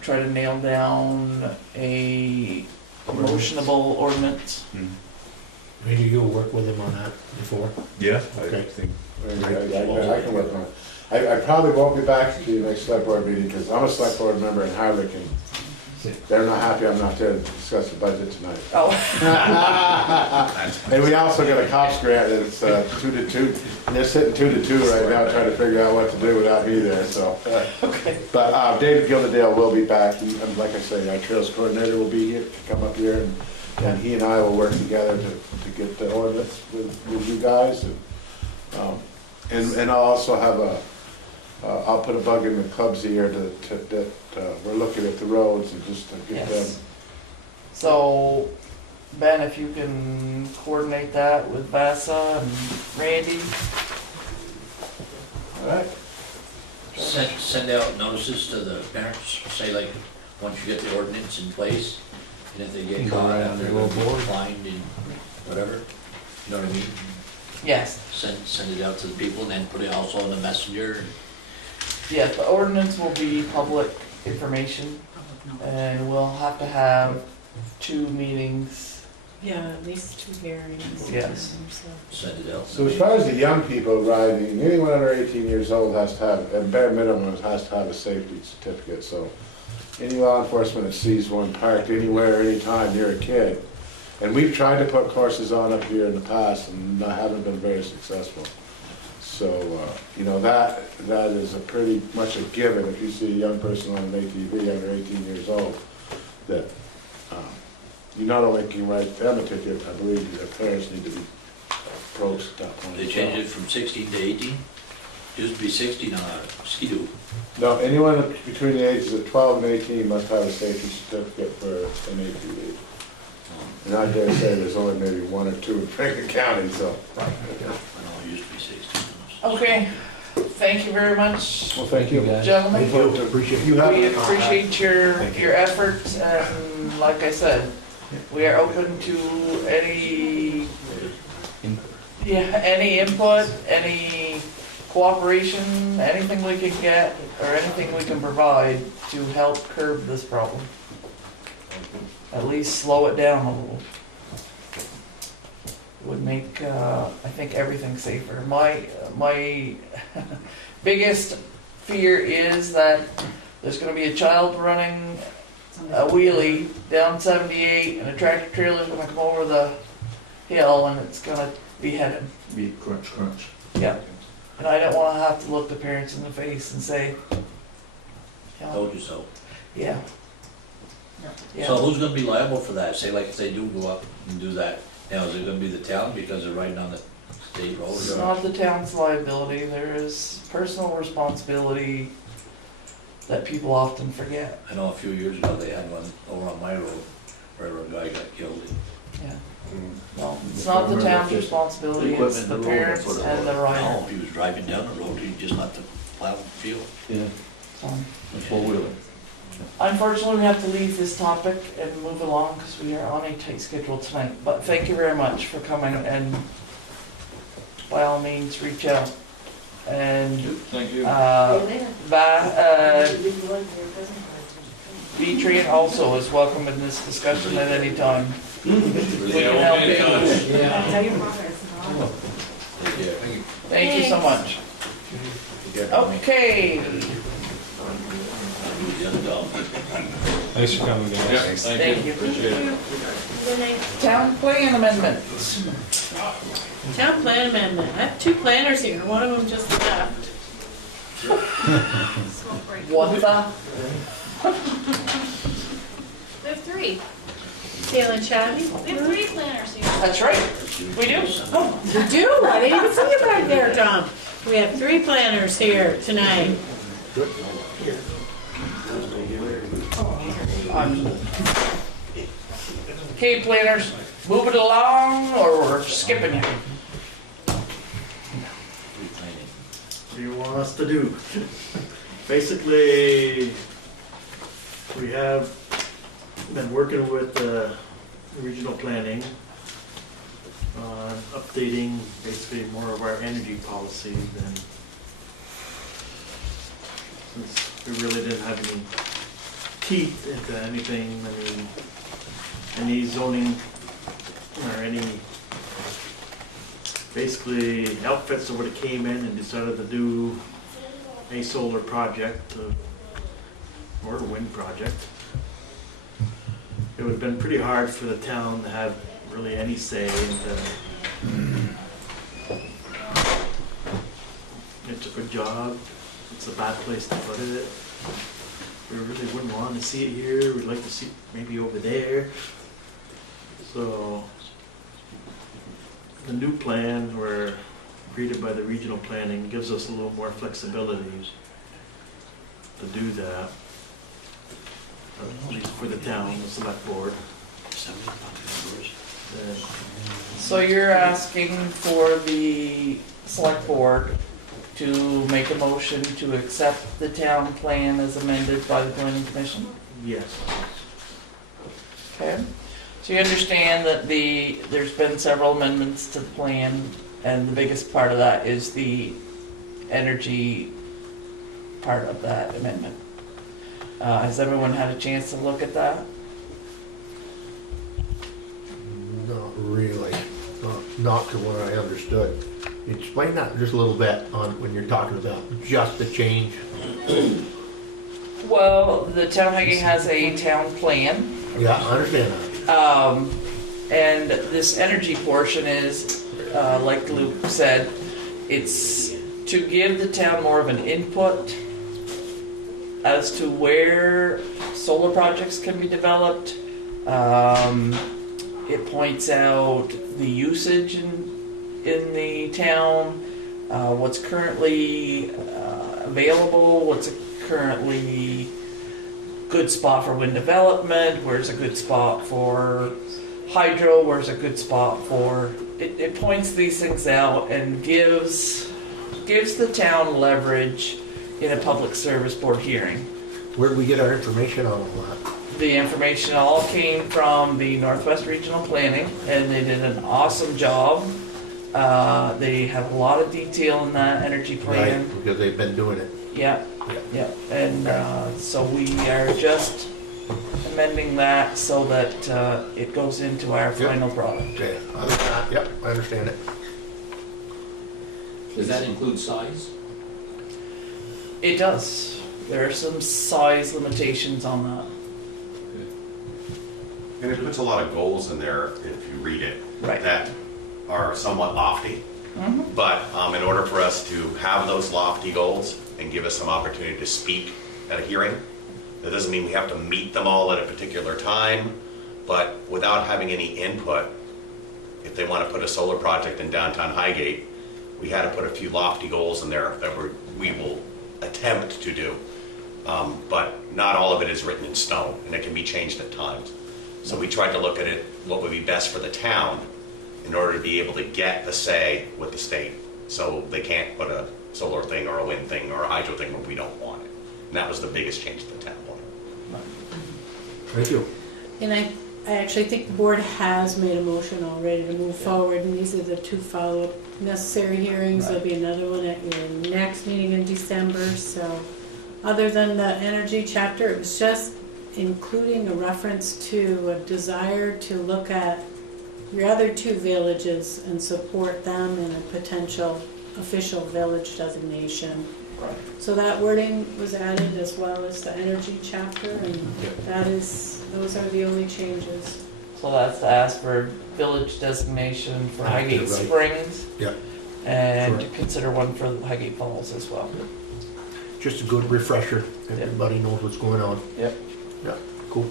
try to nail down a motionable ordinance? Maybe you'll work with him on that before? Yeah. Okay. I think. I can work on it. I probably won't be back to the next select board meeting, because I'm a select board member in Hardwick, and They're not happy I'm not there to discuss the budget tonight. Oh, And we also got a cops grant that's 2 to 2, and they're sitting 2 to 2 right now trying to figure out what to do without me there, so. okay. But David Gilderdale will be back, and like I say, our trails coordinator will be here, come up here, and he and I will work together to get the ordinance with you guys. And I'll also have I'll put a bug in the club's ear that we're looking at the roads and just to get them. Yes. So, Ben, if you can coordinate that with Vasa and Randy. All right. Send out notices to the parents, say like, once you get the ordinance in place, and if they get caught after they're fined and whatever, you know what I mean? Yes. Send it out to the people and then put it also on the messenger. Yeah, the ordinance will be public information, and we'll have to have 2 meetings. Yeah, at least 2 hearings. Yes. Send it out. So as far as the young people riding, anyone under 18 years old has to have, at bare minimum, has to have a safety certificate. So any law enforcement that sees one parked anywhere, anytime near a kid, and we've tried to put courses on up here in the past and haven't been very successful. So, you know, that is a pretty much a given if you see a young person on an ATV under 18 years old, that you not only can write them a ticket, I believe their parents need to be approached at that point. They changed it from 16 to 18? Used to be 16 on a skidoo. No, anyone between the ages of 12 and 18 must have a safety certificate for an ATV. And I dare say there's only maybe 1 or 2 in Franklin County, so. I know it used to be 16. Okay, thank you very much, Well, thank you. gentlemen. Appreciate We appreciate your efforts, and like I said, we are open to any input, any cooperation, anything we can get, or anything we can provide to help curb this problem. At least slow it down a little. Would make, I think, everything safer. My biggest fear is that there's gonna be a child running a wheelie down 78 and a tractor trailer's gonna come over the hill and it's gonna be headed. Be crunch, crunch. Yeah. And I don't wanna have to look the parents in the face and say, you know, Told you so. yeah. Yeah. So who's gonna be liable for that? Say like if they do go up and do that, now is it gonna be the town because they're riding on the state road? It's or- not the town's liability, there is personal responsibility that people often forget. I know a few years ago they had one over on my road where a guy got killed. Yeah. No, it's not the town's responsibility, it's the parents and the No, rider. he was driving down the road, he just let the plow feel. Yeah, So, a four-wheeler. unfortunately, we have to leave this topic and move along because we are on a tight schedule tonight. But thank you very much for coming, and by all means, reach out. And Thank you. V-Train also is welcome in this discussion at any time. We can help you. Thank you so much. Okay. Thanks for coming, guys. Thank you. Town plan amendments. Town plan amendment. I have 2 planners here. One of them just left. What the? We have 3. Feeling chatty? We have 3 planners here. That's right. We do. Oh, you do? I didn't even see you back there, Tom. We have 3 planners here tonight. Okay, planners, move it along or we're skipping it? What do you want us to do? Basically, we have been working with regional planning on updating basically more of our energy policy than, since we really didn't have any teeth into anything, I mean, any zoning or any basically outfits that would have came in and decided to do a solar project or a wind project. it would've been pretty hard for the town to have really any say into. It's a good job, it's a bad place to put it. We really wouldn't want to see it here, we'd like to see it maybe over there. So, the new plan, where created by the regional planning, gives us a little more flexibility to do that. At least for the town, the select board. So you're asking for the select board to make a motion to accept the town plan as amended by the planning commission? Yes. Okay. So you understand that there's been several amendments to the plan, and the biggest part of that is the energy part of that amendment. Has everyone had a chance to look at that? Not really, not to what I understood. Explain that just a little bit on when you're talking about just the change. Well, the town of Highgate has a town plan. Yeah, I understand that. And this energy portion is, like Luke said, it's to give the town more of an input as to where solar projects can be developed. It points out the usage in the town, what's currently available, what's a currently good spot for wind development, where's a good spot for hydro, where's a good spot for... It points these things out and gives the town leverage in a public service board hearing. Where do we get our information on all that? The information all came from the Northwest Regional Planning, and they did an awesome job. They have a lot of detail in that energy plan. Right, because they've been doing it. Yeah, yeah, and so we are just amending that so that it goes into our final product. Okay, yep, I understand it. Does that include size? It does. There are some size limitations on that. And it puts a lot of goals in there, if you read it, Right. that are somewhat lofty. But in order for us to have those lofty goals and give us some opportunity to speak at a hearing, that doesn't mean we have to meet them all at a particular time, but without having any input, if they want to put a solar project in downtown Highgate, we had to put a few lofty goals in there that we will attempt to do. But not all of it is written in stone, and it can be changed at times. So we tried to look at it, what would be best for the town in order to be able to get a say with the state. So they can't put a solar thing or a wind thing or a hydro thing when we don't want it. And that was the biggest change to the town wanted. Thank you. And I actually think the board has made a motion already to move forward, and these are the two follow-up necessary hearings. There'll be another one at your next meeting in December, so other than the energy chapter, it was just including a reference to a desire to look at your other two villages and support them in a potential official village designation. Right. So that wording was added as well as the energy chapter, and those are the only changes. So that's to ask for village designation for Highgate Right. Springs. Yeah. And to Correct. consider one for Highgate Falls as well. Just a good refresher. Everybody knows what's going on. Yep. Yeah, cool.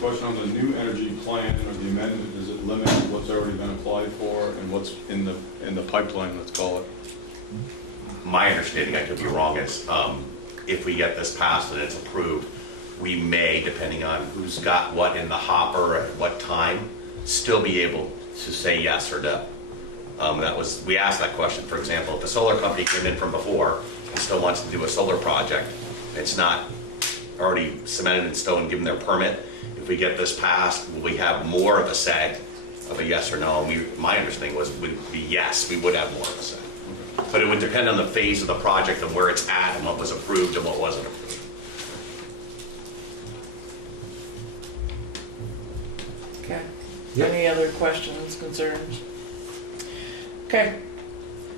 Question on the new energy plan or the amendment, does it limit what's already been applied for and what's in the pipeline, let's call it? My understanding, I could be wrong, is if we get this passed and it's approved, we may, depending on who's got what in the hopper at what time, still be able to say yes or no. We asked that question. For example, if the solar company came in from before and still wants to do a solar project, it's not already cemented in stone, given their permit. If we get this passed, will we have more of a say of a yes or no? And my understanding would be yes, we would have more of a say. But it would depend on the phase of the project and where it's at and what was approved and what wasn't approved. Okay. Yeah. Any other questions, concerns? Okay.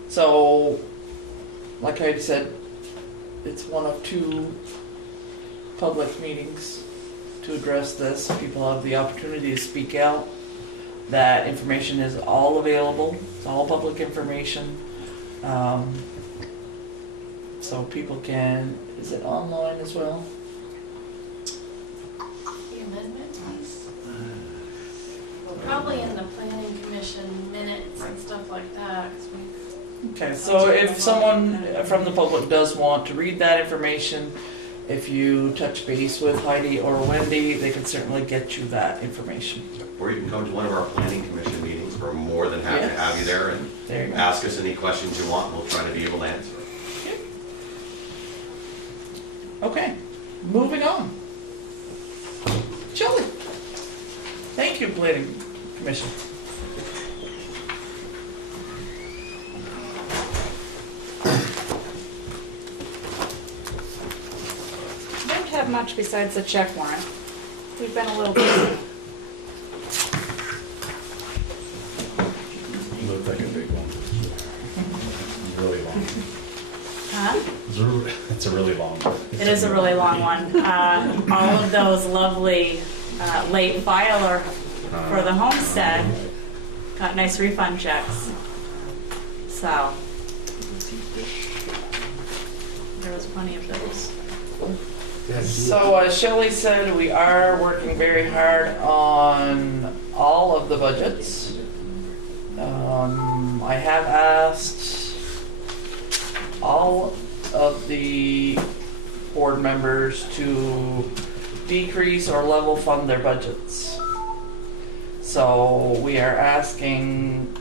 So, like I said, it's one of two public meetings to address this. People have the opportunity to speak out. That information is all available. It's all public information. So people can, is it online as well? The amendment piece? Well, probably in the planning commission minutes and stuff like that, 'cause we. Okay, so if someone from the public does want to read that information, if you touch base with Heidi or Wendy, they can certainly get you that information. Or you can come to one of our planning commission meetings. We're more than happy to have you there and There you go. ask us any questions you want. We'll try to be able to answer. Okay, moving on. Shelley. Thank you, planning commission. Don't have much besides the check warrant. We've been a little busy. Looked like a big one. Really long. Huh? It's a really long one. It is a really long one. All of those lovely late filer for the homestead got nice refund checks. So there was plenty of those. So as Shelley said, we are working very hard on all of the budgets. I have asked all of the board members to decrease or level fund their budgets. So we are asking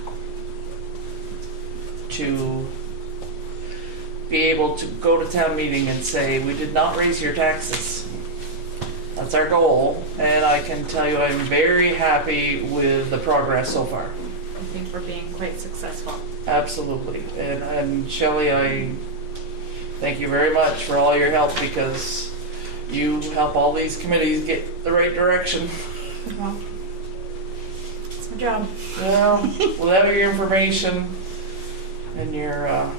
to be able to go to town meeting and say, we did not raise your taxes. That's our goal, and I can tell you I'm very happy with the progress so far. I think we're being quite successful. Absolutely. And Shelley, I thank you very much for all your help, because you help all these committees get the right direction. Well, it's my job. Well, without your information and your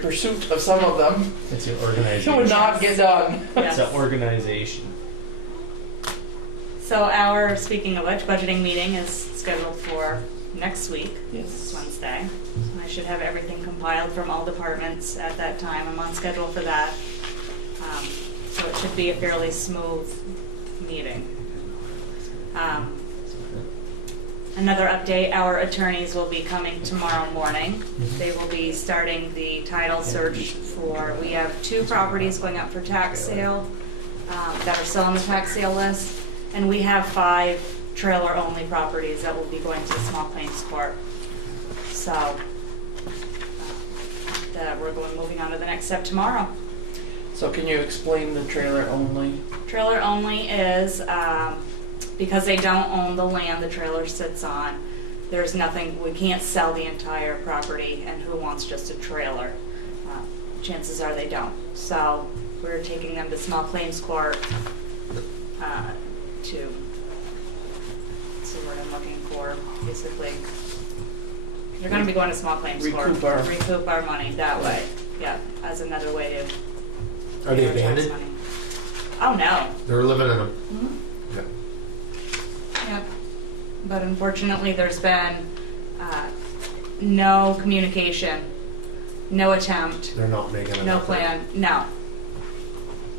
pursuit of some of them, It's an it organization. would not get done. It's an organization. So our, speaking of which, budgeting meeting is scheduled for next week. Yes. This Wednesday. And I should have everything compiled from all departments at that time. I'm on schedule for that. So it should be a fairly smooth meeting. Another update, our attorneys will be coming tomorrow morning. They will be starting the title search for, we have 2 properties going up for tax sale that are still on the tax sale list. And we have 5 trailer-only properties that will be going to the small claims court. So we're moving on to the next step tomorrow. So can you explain the trailer only? Trailer only is because they don't own the land the trailer sits on. There's nothing, we can't sell the entire property, and who wants just a trailer? Chances are they don't. So we're taking them to small claims court to see what I'm looking for, basically. They're gonna be going to small claims court. Recoup our money that way. Yeah, as another way to. Are they pay our tax abandoned? money. Oh, no. They're living in them. Mhm. Yeah. Yep. But unfortunately, there's been no communication, no attempt, They're not making it. no plan, no.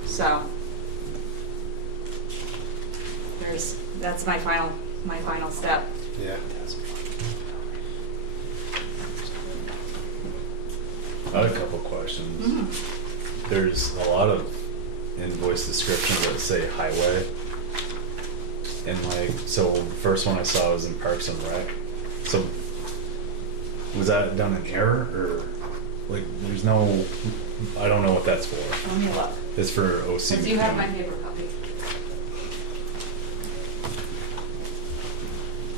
So that's my final step. Yeah. I have a couple questions. There's a lot of invoice descriptions that say highway. And so the first one I saw was in Parks and Rec. So was that done in error, or there's no, I don't know what that's for. Let me look. It's for OC. Do you have my paper copy?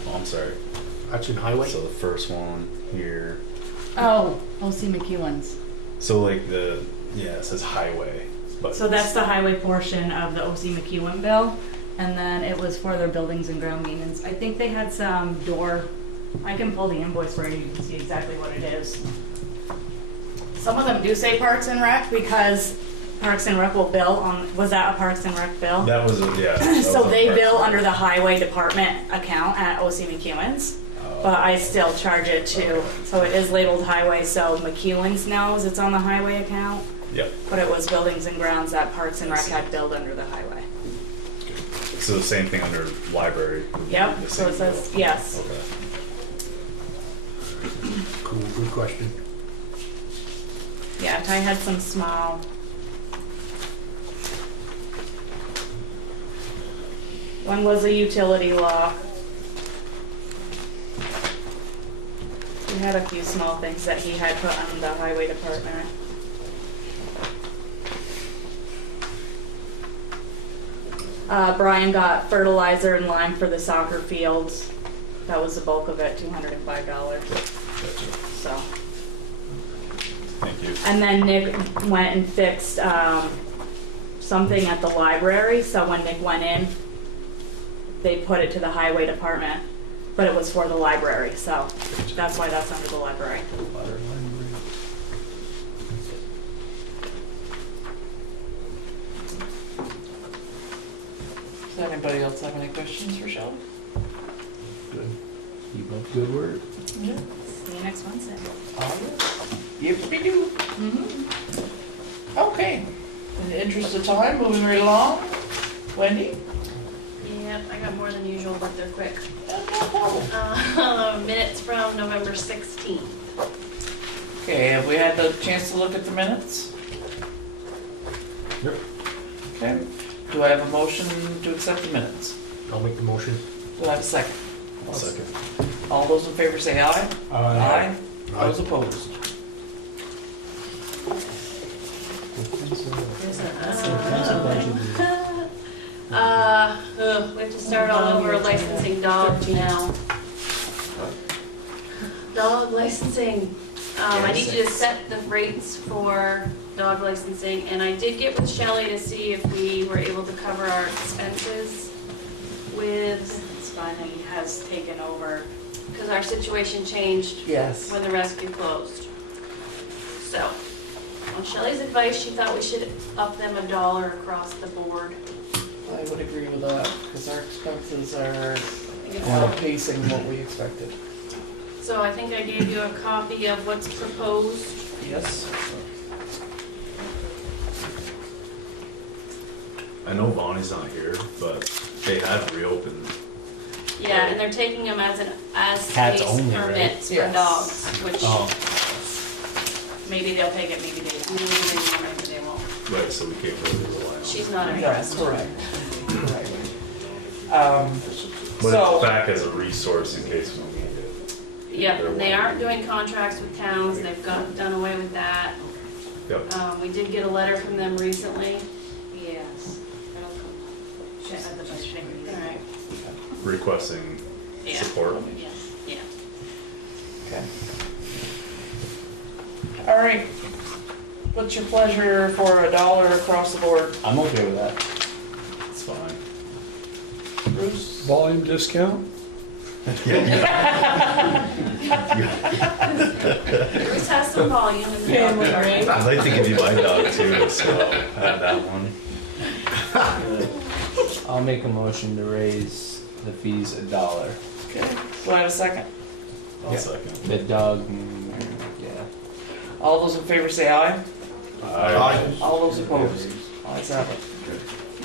Oh, I'm sorry. That's in highway? So the first one here. Oh, O.C. McEwen's. So it says highway. But So that's the highway portion of the O.C. McEwen bill, and then it was for their buildings and ground maintenance. I think they had some I can pull the invoice for you, you can see exactly what it is. Some of them do say Parks and Rec because Parks and Rec will bill on, was that a Parks and Rec bill? That was, yeah. that So was they on bill Parks. under the highway department account at OC McEwen's, but I still charge it to, so it is labeled highway, so McEwen's knows it's on the highway account, Yep. but it was buildings and grounds that Parks and Rec had billed under the highway. So the same thing under library. Yep, The so same it says, bill. yes. Okay. Cool, good question. Yeah, Ty had some small. One was a utility law. He had a few small things that he had put on the highway department. Brian got fertilizer and lime for the soccer fields. That was the bulk of it, $205. So. Thank you. And then Nick went and fixed something at the library, so when Nick went in, they put it to the highway department, but it was for the library, so that's why that's under the library. Does anybody else have any questions for Shelley? Good. Keep up good work. Yeah. See you next Wednesday. Yep, we do. Okay. In the interest of time, moving right along. Wendy? Yep, I got more than usual, but they're quick. No problem. Minutes from November 16th. Okay, have we had the chance to look at the minutes? Yep. Okay. Do I have a motion to accept the minutes? I'll make the motion. Do I have a second? I'll second. All those in favor say aye. Aye. Those opposed? We have to start all over licensing dogs now. Dog licensing. I need you to set the rates for dog licensing, and I did get with Shelley to see if we were able to cover our expenses with, It's fine, he has taken over. because our situation changed Yes. when the rescue closed. So, on Shelley's advice, she thought we should up them $1 across the board. I would agree with that, because our expenses are It's- outpacing what we expected. So I think I gave you a copy of what's proposed. Yes. I know Bonnie's not here, but they had reopened. Yeah, and they're taking them as Cats space only, right? permits for Yes. dogs, which Oh, Maybe they'll take it, maybe they won't. maybe they will, maybe they won't. Right, so we can't really rely on. She's not That's interested. correct. Correct. But So- it's back as a resource in case we need it. Yep, and they aren't doing contracts with towns, they've done away with that. Yep. We did get a letter from them recently. Yes. That'll come. She said the budgeting meeting. All right, Requesting Yeah. support. Yes. yeah. Okay. All right. What's your pleasure for $1 across the board, I'm okay with that. It's fine. Bruce? Volume discount? Bruce has some volume in the dog Family park. rate. I'd like to give you my dog too, so I have that one. I'll make a motion to raise the fees $1. Okay. Do I have a second? I'll second. The dog, yeah. All those in favor say aye. Aye. All those opposed? Ayes have it.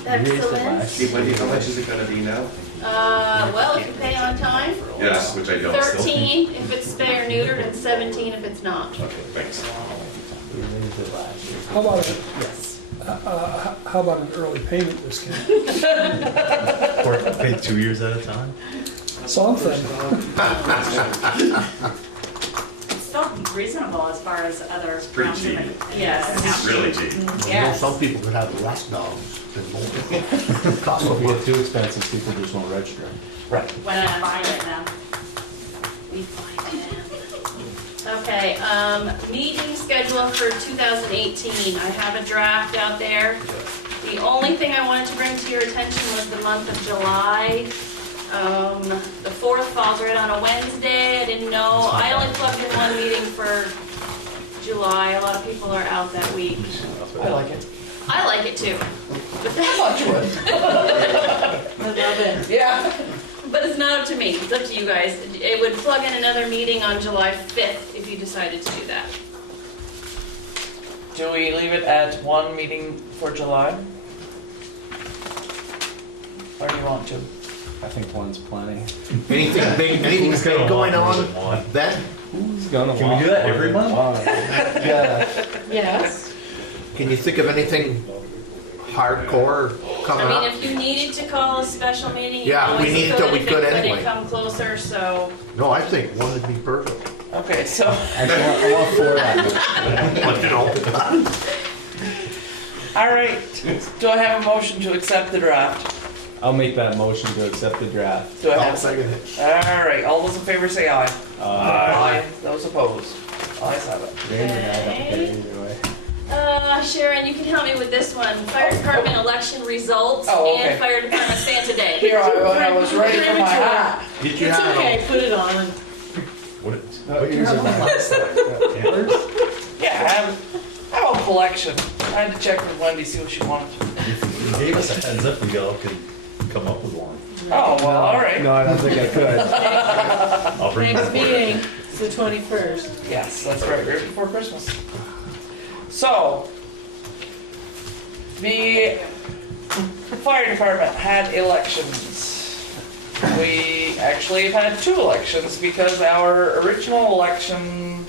Excellent. Hey, Wendy, how much is it gonna be now? Well, if you pay on time, Yes, which I don't still. 13 if it's spay or neutered, and 17 if it's not. Okay, thanks. We raised it last year. How about a, Yes. how about an early payment discount? Or pay 2 years at a time? Something. It's still reasonable as far as other. pretty cheap. Yes. It's really cheap. I know Yes. some people could have less dogs than most. Cost So a if we lot. get too expensive, people just won't register. Right. When I find it now. We find it. Okay, meeting schedule for 2018. I have a draft out there. The only thing I wanted to bring to your attention was the month of July. The 4th falls right on a Wednesday. I didn't know. I only plugged in one meeting for July. A lot of people are out that week. I like it. I like it too. But I thought you would. I love it. Yeah. But it's not up to me, it's up to you guys. It would plug in another meeting on July 5th if you decided to do that. Do we leave it at one meeting for July? Or do you want to? I think one's plenty. Anything big going on then? Who's gonna Can we do that every month? Yeah. Yes. Can you think of anything hardcore coming I mean, up? if you needed to call a special meeting, you Yeah, we always needed could to, we if could it anyway. couldn't come closer, so. No, I think one would be perfect. Okay, so. Actually, I'm all for that. But, you know, All right. Do I have a motion to accept the draft? I'll make that motion to accept the draft. Do I I'll have a second it. All right. All those in favor say aye. Aye. Those opposed? Ayes have it. Rain or not, I don't care either way. Sharon, you can help me with this one. Fire department election results Oh, okay. and fire department Santa Day. Here I was ready for my hat. Get your It's hat okay, put it on. What years are last Yeah, I have a collection. I had to check with Wendy, see what she wanted. If you gave us a heads up, we all could come up with one. Oh, well, all right. No, I don't think I could. I'll bring Next that for you. meeting, it's the 21st. Yes, that's right before Christmas. So, the fire department had elections. We actually have had 2 elections because our original election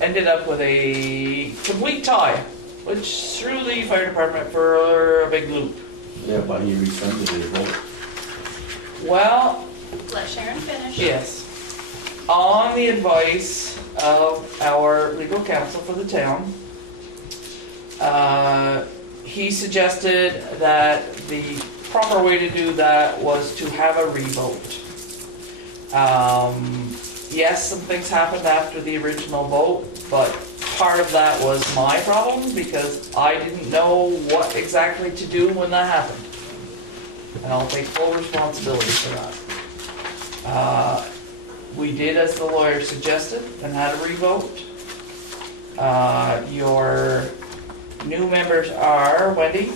ended up with a complete tie, which threw the fire department for a big loop. Yeah, but he rescinded his vote. Well, Let Sharon finish. yes. On the advice of our legal counsel for the town, he suggested that the proper way to do that was to have a revote. Yes, some things happened after the original vote, but part of that was my problem because I didn't know what exactly to do when that happened. And I'll take full responsibility for that. We did as the lawyer suggested and had a revote. Your new members are, Wendy?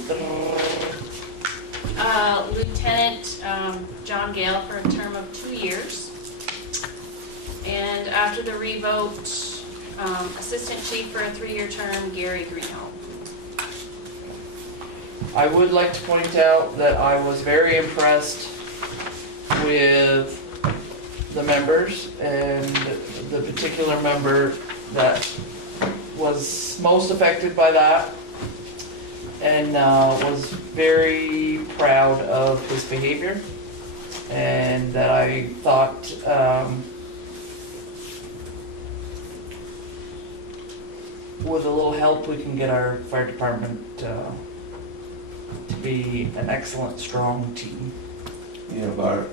Lieutenant John Gale for a term of 2 years. And after the revote, Assistant Chief for a 3-year term, Gary Greenholm. I would like to point out that I was very impressed with the members, and the particular member that was most affected by that and was very proud of his behavior, and that I thought with a little help we can get our fire department to be an excellent, strong team. You know, but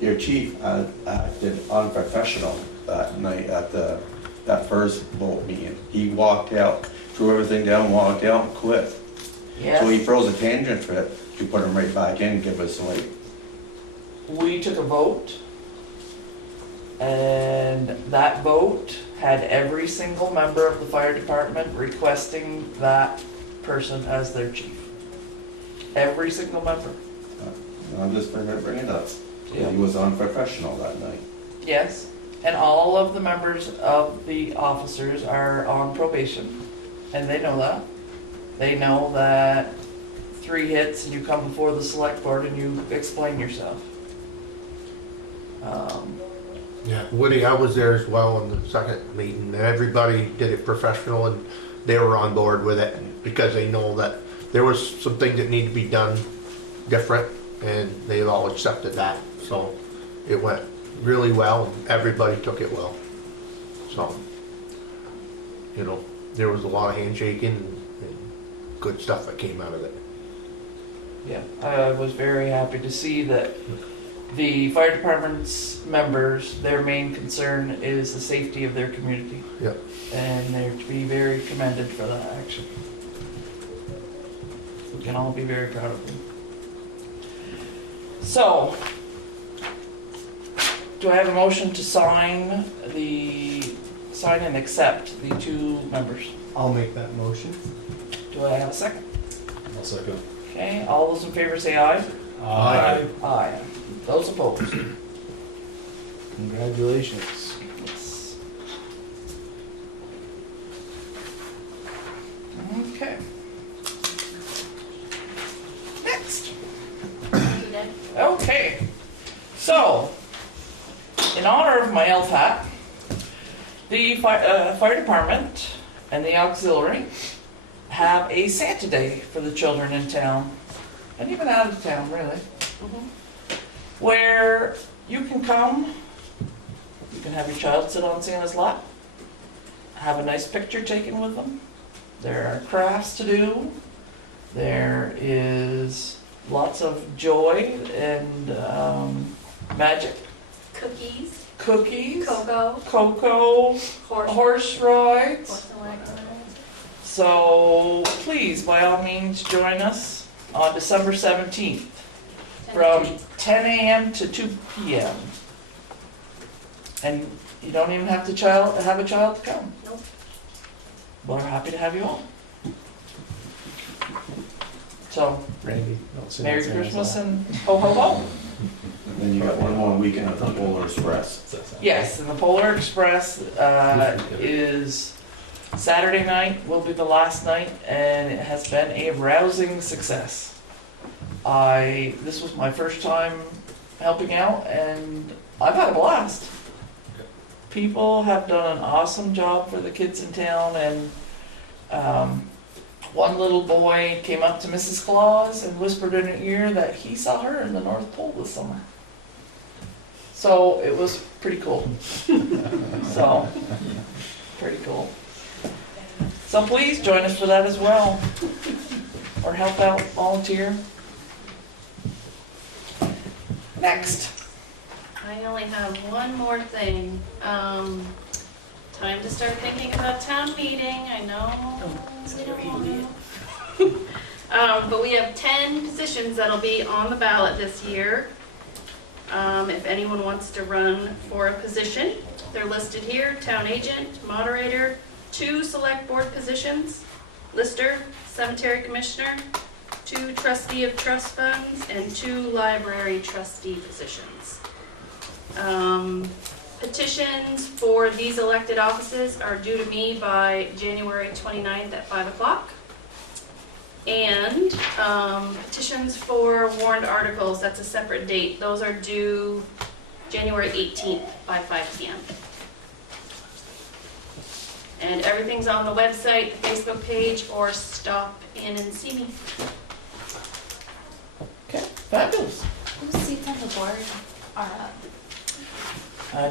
your chief acted unprofessional that night at that first vote meeting. He walked out, threw everything down, walked out and quit. So he froze a tangent for it. You put him right back in, give us like. We took a vote, and that vote had every single member of the fire department requesting that person as their chief. Every single member. I'm just bringing it up. Yeah. He was unprofessional that night. Yes, and all of the members of the officers are on probation, and they know that. They know that 3 hits and you come before the select board and you explain yourself. Yeah, Woody, I was there as well in the second meeting, and everybody did it professional, and they were on board with it because they know that there was some things that need to be done different, and they all accepted that. So it went really well, and everybody took it well. So, you know, there was a lot of handshaking and good stuff that came out of it. Yeah, I was very happy to see that the fire department's members, their main concern is the safety of their community. Yep. And they're to be very commended for that action. We can all be very proud of them. So, do I have a motion to sign and accept the 2 members? I'll make that motion. Do I have a second? I'll second. Okay, all those in favor say aye. Aye. Aye. Those opposed? Congratulations. Yes. Okay. Next. Okay. So, in honor of my elf hat, the fire department and the auxiliary have a Santa Day for the children in town, and even out of town, really, where you can come, you can have your child sit on Santa's lap, have a nice picture taken with them. There are crafts to do. There is lots of joy and magic. Cookies. Cocoa. Horse rides. So please, by all means, join us on December 17th from 10 a.m. to 2 p.m. And you don't even have to have a child to come. Nope. We're happy to have you all. So, Randy, Merry Christmas and ho ho ho. And then you got one more weekend of the Polar Express. Yes, and the Polar Express is Saturday night, will be the last night, and it has been a rousing success. This was my first time helping out, and I've had a blast. People have done an awesome job for the kids in town, and one little boy came up to Mrs. Claus and whispered in her ear that he saw her in the North Pole this summer. So it was pretty cool. So, pretty cool. So please join us for that as well, or help out, volunteer. Next. I only have one more thing. Time to start thinking about town meeting, I know. But we have 10 positions that'll be on the ballot this year. If anyone wants to run for a position, they're listed here: town agent, moderator, 2 select board positions, lister, cemetery commissioner, 2 trustee of trust funds, and 2 library trustee positions. Petitions for these elected offices are due to me by January 29th at 5 o'clock. And petitions for warrant articles, that's a separate date. Those are due January 18th by 5 p.m. And everything's on the website, Facebook page, or stop in and see me. Okay, fabulous. Whose seats on the board are up?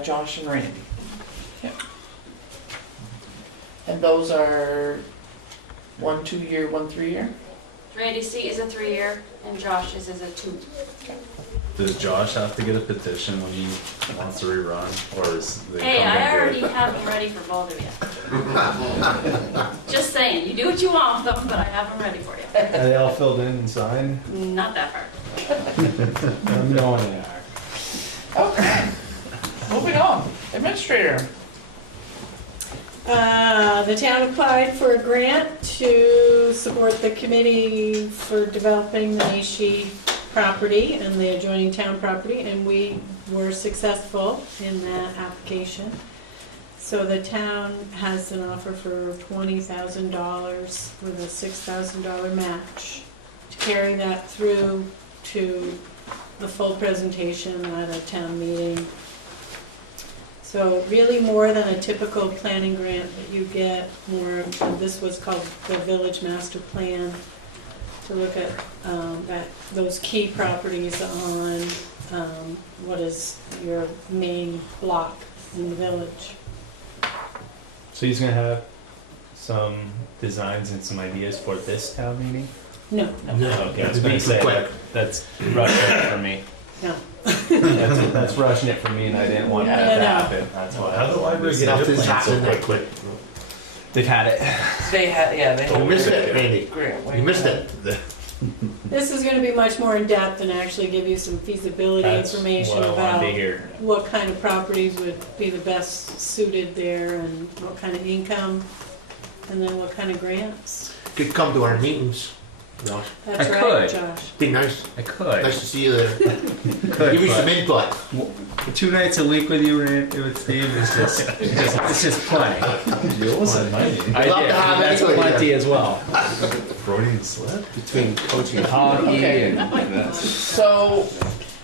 Josh and Randy. Yep. And those are 1 2-year, 1 3-year? Randy's seat is a 3-year, and Josh's is a 2. Does Josh have to get a petition when he wants to rerun, or is they Hey, come I and already do it? have them ready for both of you. Just saying, you do what you want with them, but I have them ready for you. Are they all filled in and signed? Not that hard. I'm knowing they are. Okay. Moving on. Administrator. The town applied for a grant to support the committee for developing the Nishi property and the adjoining town property, and we were successful in that application. So the town has an offer for $20,000 with a $6,000 match to carry that through to the full presentation at a town meeting. So really more than a typical planning grant that you get, more, this was called the Village Master Plan, to look at those key properties on what is your main block in the village. So he's gonna have some designs and some ideas for this town meeting? No. Okay, I was gonna say, that's rushing it for me. No. That's rushing it for me, and I didn't want that to happen. That's why. How the library get up this happen that quick? They've had it. They had, yeah, they had. You missed it, Randy. Grant, You missed it. This is going to be much more in depth and actually give you some feasibility That's information what I wanted about to hear. what kind of properties would be the best suited there and what kind of income, and then what kind of grants. could come to our meetings. No. That's I right, could. Josh. Be nice. I could. Nice to see you there. Could, Give me but some input. 2 nights a week with you with Steve is it's just plenty. You wasn't my meeting. I Love did. to have That's anybody plenty there. as well. Freudian slip? Between coaching hockey Okay. and that. So,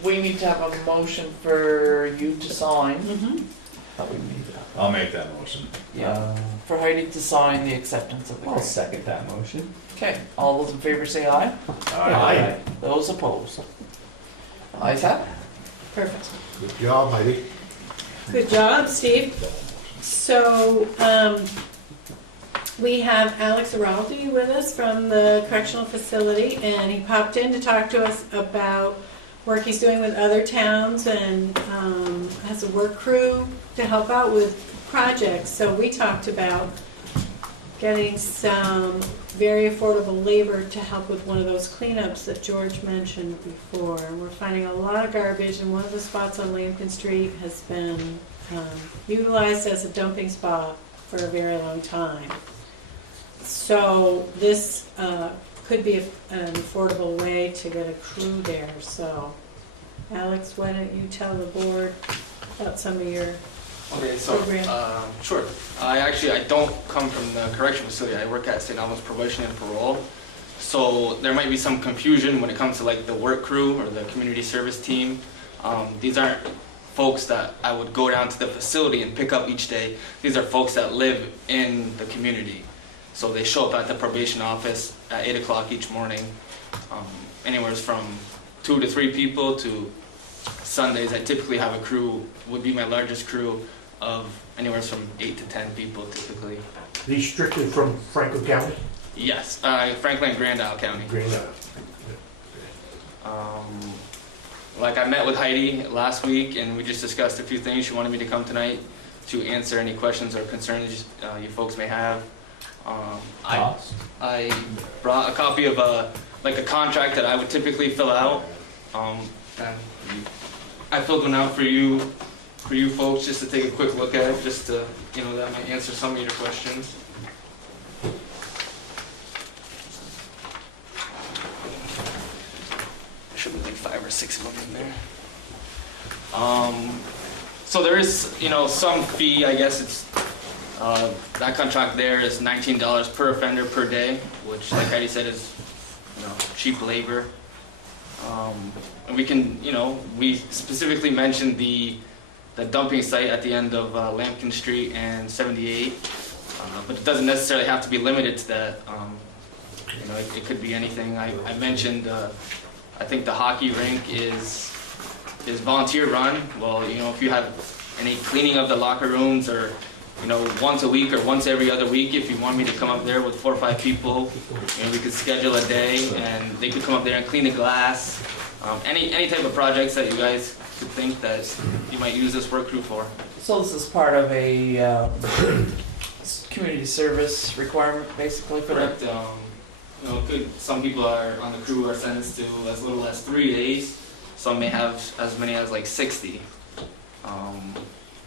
we need to have a motion for you to sign. I'll make that motion. Yeah. For Heidi to sign the acceptance of the I'll grant. second that motion. Okay, all those in favor say aye. Aye. Those opposed? Ayes have it. Perfect. Good job, Heidi. Good job, Steve. So, we have Alex Araldi with us from the correctional facility, and he popped in to talk to us about work he's doing with other towns and has a work crew to help out with projects. So we talked about getting some very affordable labor to help with one of those cleanups that George mentioned before. We're finding a lot of garbage, and one of the spots on Lampkin Street has been utilized as a dumping spot for a very long time. So this could be an affordable way to get a crew there. So Alex, why don't you tell the board about some of your Okay, so, program? sure. I don't come from the correction facility. I work at St. Albans Probation and Parole. So there might be some confusion when it comes to like the work crew or the community service team. These aren't folks that I would go down to the facility and pick up each day. These are folks that live in the community. So they show up at the probation office at 8 o'clock each morning. Anywhere from 2 to 3 people to Sundays. I typically have a crew, would be my largest crew, of anywhere from 8 to 10 people typically. These strictly from Franklin County? Yes, Franklin and Grand Isle County. Grand Isle. Like I met with Heidi last week and we just discussed a few things. She wanted me to come tonight to answer any questions or concerns you folks may have. I brought a copy of a contract that I would typically fill out. And I filled one out for you folks just to take a quick look at it, just to, that might answer some of your questions. There should be like 5 or 6 of them in there. So there is, some fee, I guess it's, that contract there is $19 per offender per day, which like Heidi said is, cheap labor. And we can, we specifically mentioned the dumping site at the end of Lampkin Street and 78, but it doesn't necessarily have to be limited to that. It could be anything. I mentioned, I think the hockey rink is volunteer run. Well, if you have any cleaning of the locker rooms or, once a week or once every other week, if you want me to come up there with 4 or 5 people, we could schedule a day and they could come up there and clean the glass. Any type of projects that you guys could think that you might use this work crew for. So this is part of a community service requirement, basically, for them? Correct. Some people are on the crew are sentenced to as little as 3 days. Some may have as many as like 60.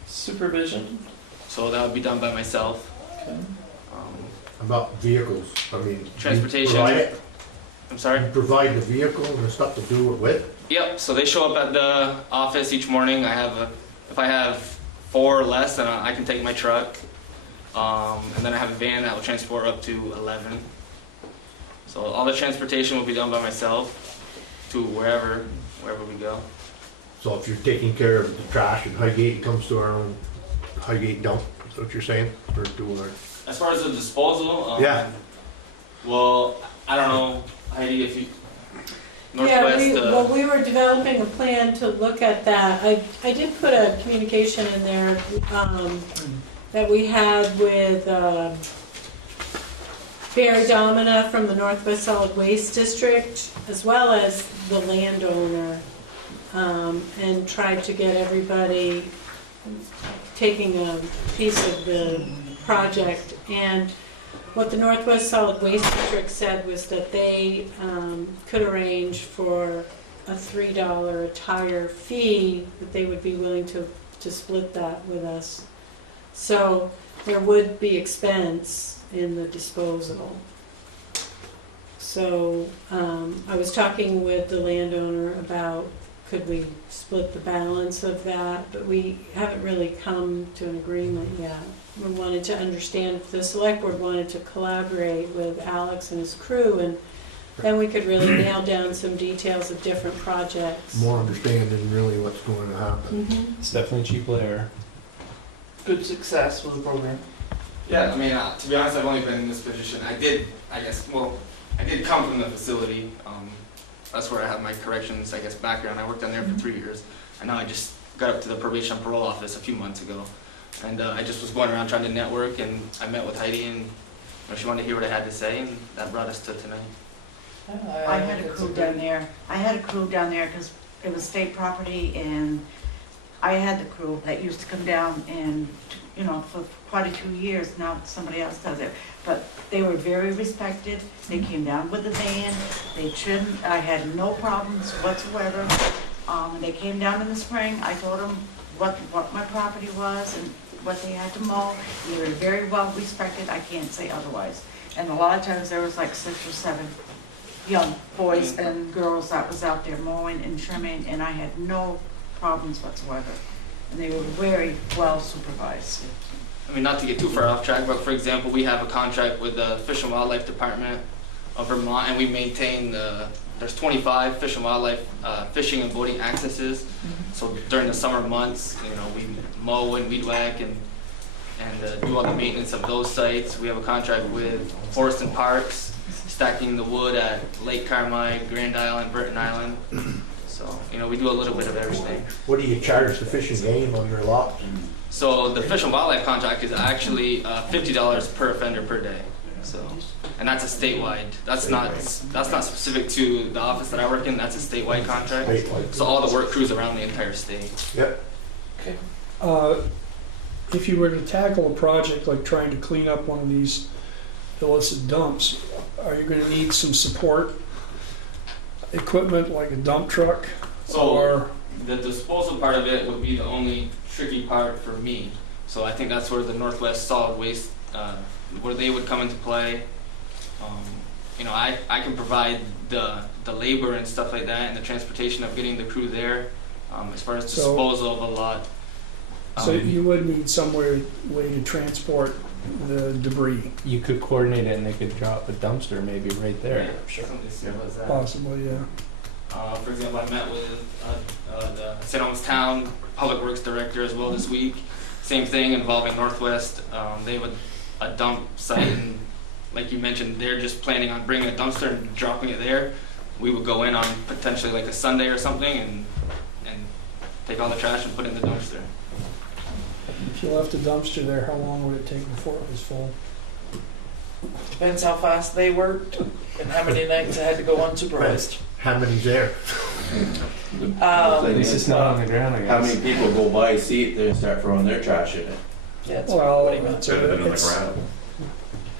Supervision? So that would be done by myself. Okay. About vehicles, I mean. Transportation. You provide it? I'm sorry? You provide the vehicle and the stuff to do it with? Yep, so they show up at the office each morning. If I have 4 or less, then I can take my truck. And then I have a van that will transport up to 11. So all the transportation will be done by myself to wherever we go. So if you're taking care of the trash in Highgate, it comes to our own Highgate dump, is that what you're saying? Or do our... As far as the disposal, Yeah. Well, I don't know, Heidi, if you, Yeah, we were developing a plan to look at that. I did put a communication in there that we had with Barry Domina from the Northwest Solid Waste District, as well as the landowner, and tried to get everybody taking a piece of the project. And what the Northwest Solid Waste District said was that they could arrange for a $3 a tire fee, that they would be willing to split that with us. So there would be expense in the disposal. So, I was talking with the landowner about could we split the balance of that, but we haven't really come to an agreement yet. We wanted to understand if the select board wanted to collaborate with Alex and his crew, and then we could really nail down some details of different projects. More understanding really what's going to happen. It's definitely cheap labor. Good success with the program. Yeah, I mean, to be honest, I've only been in this position. I did come from the facility. That's where I have my corrections, I guess, background. I worked down there for 3 years. And now I just got up to the probation and parole office a few months ago. And I just was going around trying to network, and I met with Heidi, and she wanted to hear what I had to say, and that brought us to tonight. I had a crew down there. I had a crew down there because it was state property, and I had the crew that used to come down and, you know, for quite a few years. Now somebody else does it. But they were very respected. They came down with the van. They trimmed. I had no problems whatsoever. When they came down in the spring, I told them what my property was and what they had to mow. They were very well respected. I can't say otherwise. And a lot of times there was like 6 or 7 young boys and girls that was out there mowing and trimming, and I had no problems whatsoever. And they were very well supervised. I mean, not to get too far off track, but for example, we have a contract with the Fish and Wildlife Department of Vermont, and we maintain there's 25 fish and wildlife fishing and boating accesses. So during the summer months, you know, we mow and weed whack and do all the maintenance of those sites. We have a contract with Forest and Parks, stacking the wood at Lake Carmike, Grand Island, Burton Island. So, you know, we do a little bit of everything. What do you charge the Fish and Game on your lot? So the Fish and Wildlife contract is actually $50 per offender per day. So, and that's a statewide. That's not specific to the office that I work in. That's a statewide contract. So all the work crews around the entire state. Yep. Okay. If you were to tackle a project like trying to clean up one of these illicit dumps, are you going to need some support equipment like a dump truck? So the disposal part of it would be the only tricky part for me. So I think that's where the Northwest Solid Waste, where they would come into play. You know, I can provide the labor and stuff like that, and the transportation of getting the crew there. As far as disposal of a lot. So you would need somewhere way to transport the debris. You could coordinate it and they could drop a dumpster maybe right there. Yeah, sure. Something as simple as that. Possibly, yeah. For example, I met with the St. Albans Town Public Works Director as well this week. Same thing involving Northwest. They have a dump site, and like you mentioned, they're just planning on bringing a dumpster and dropping it there. We would go in on potentially like a Sunday or something and take all the trash and put it in the dumpster. If you left a dumpster there, how long would it take before it was full? Depends how fast they worked and how many nights I had to go unsupervised. How many's there? At least it's not on the ground, I guess. How many people go by, see it, then start throwing their trash in it? Yeah, Well,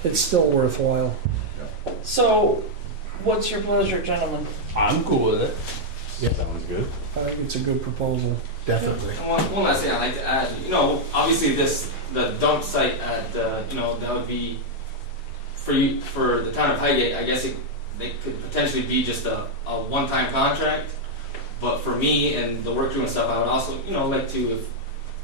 it's still worthwhile. So, what's your pleasure, gentlemen? I'm cool with it. Yeah, sounds good. I think it's a good proposal. Definitely. One last thing I'd like to add, you know, obviously the dump site at, you know, that would be for the town of Highgate. I guess they could potentially be just a one-time contract, but for me and the work crew and stuff, I would also, you know, like to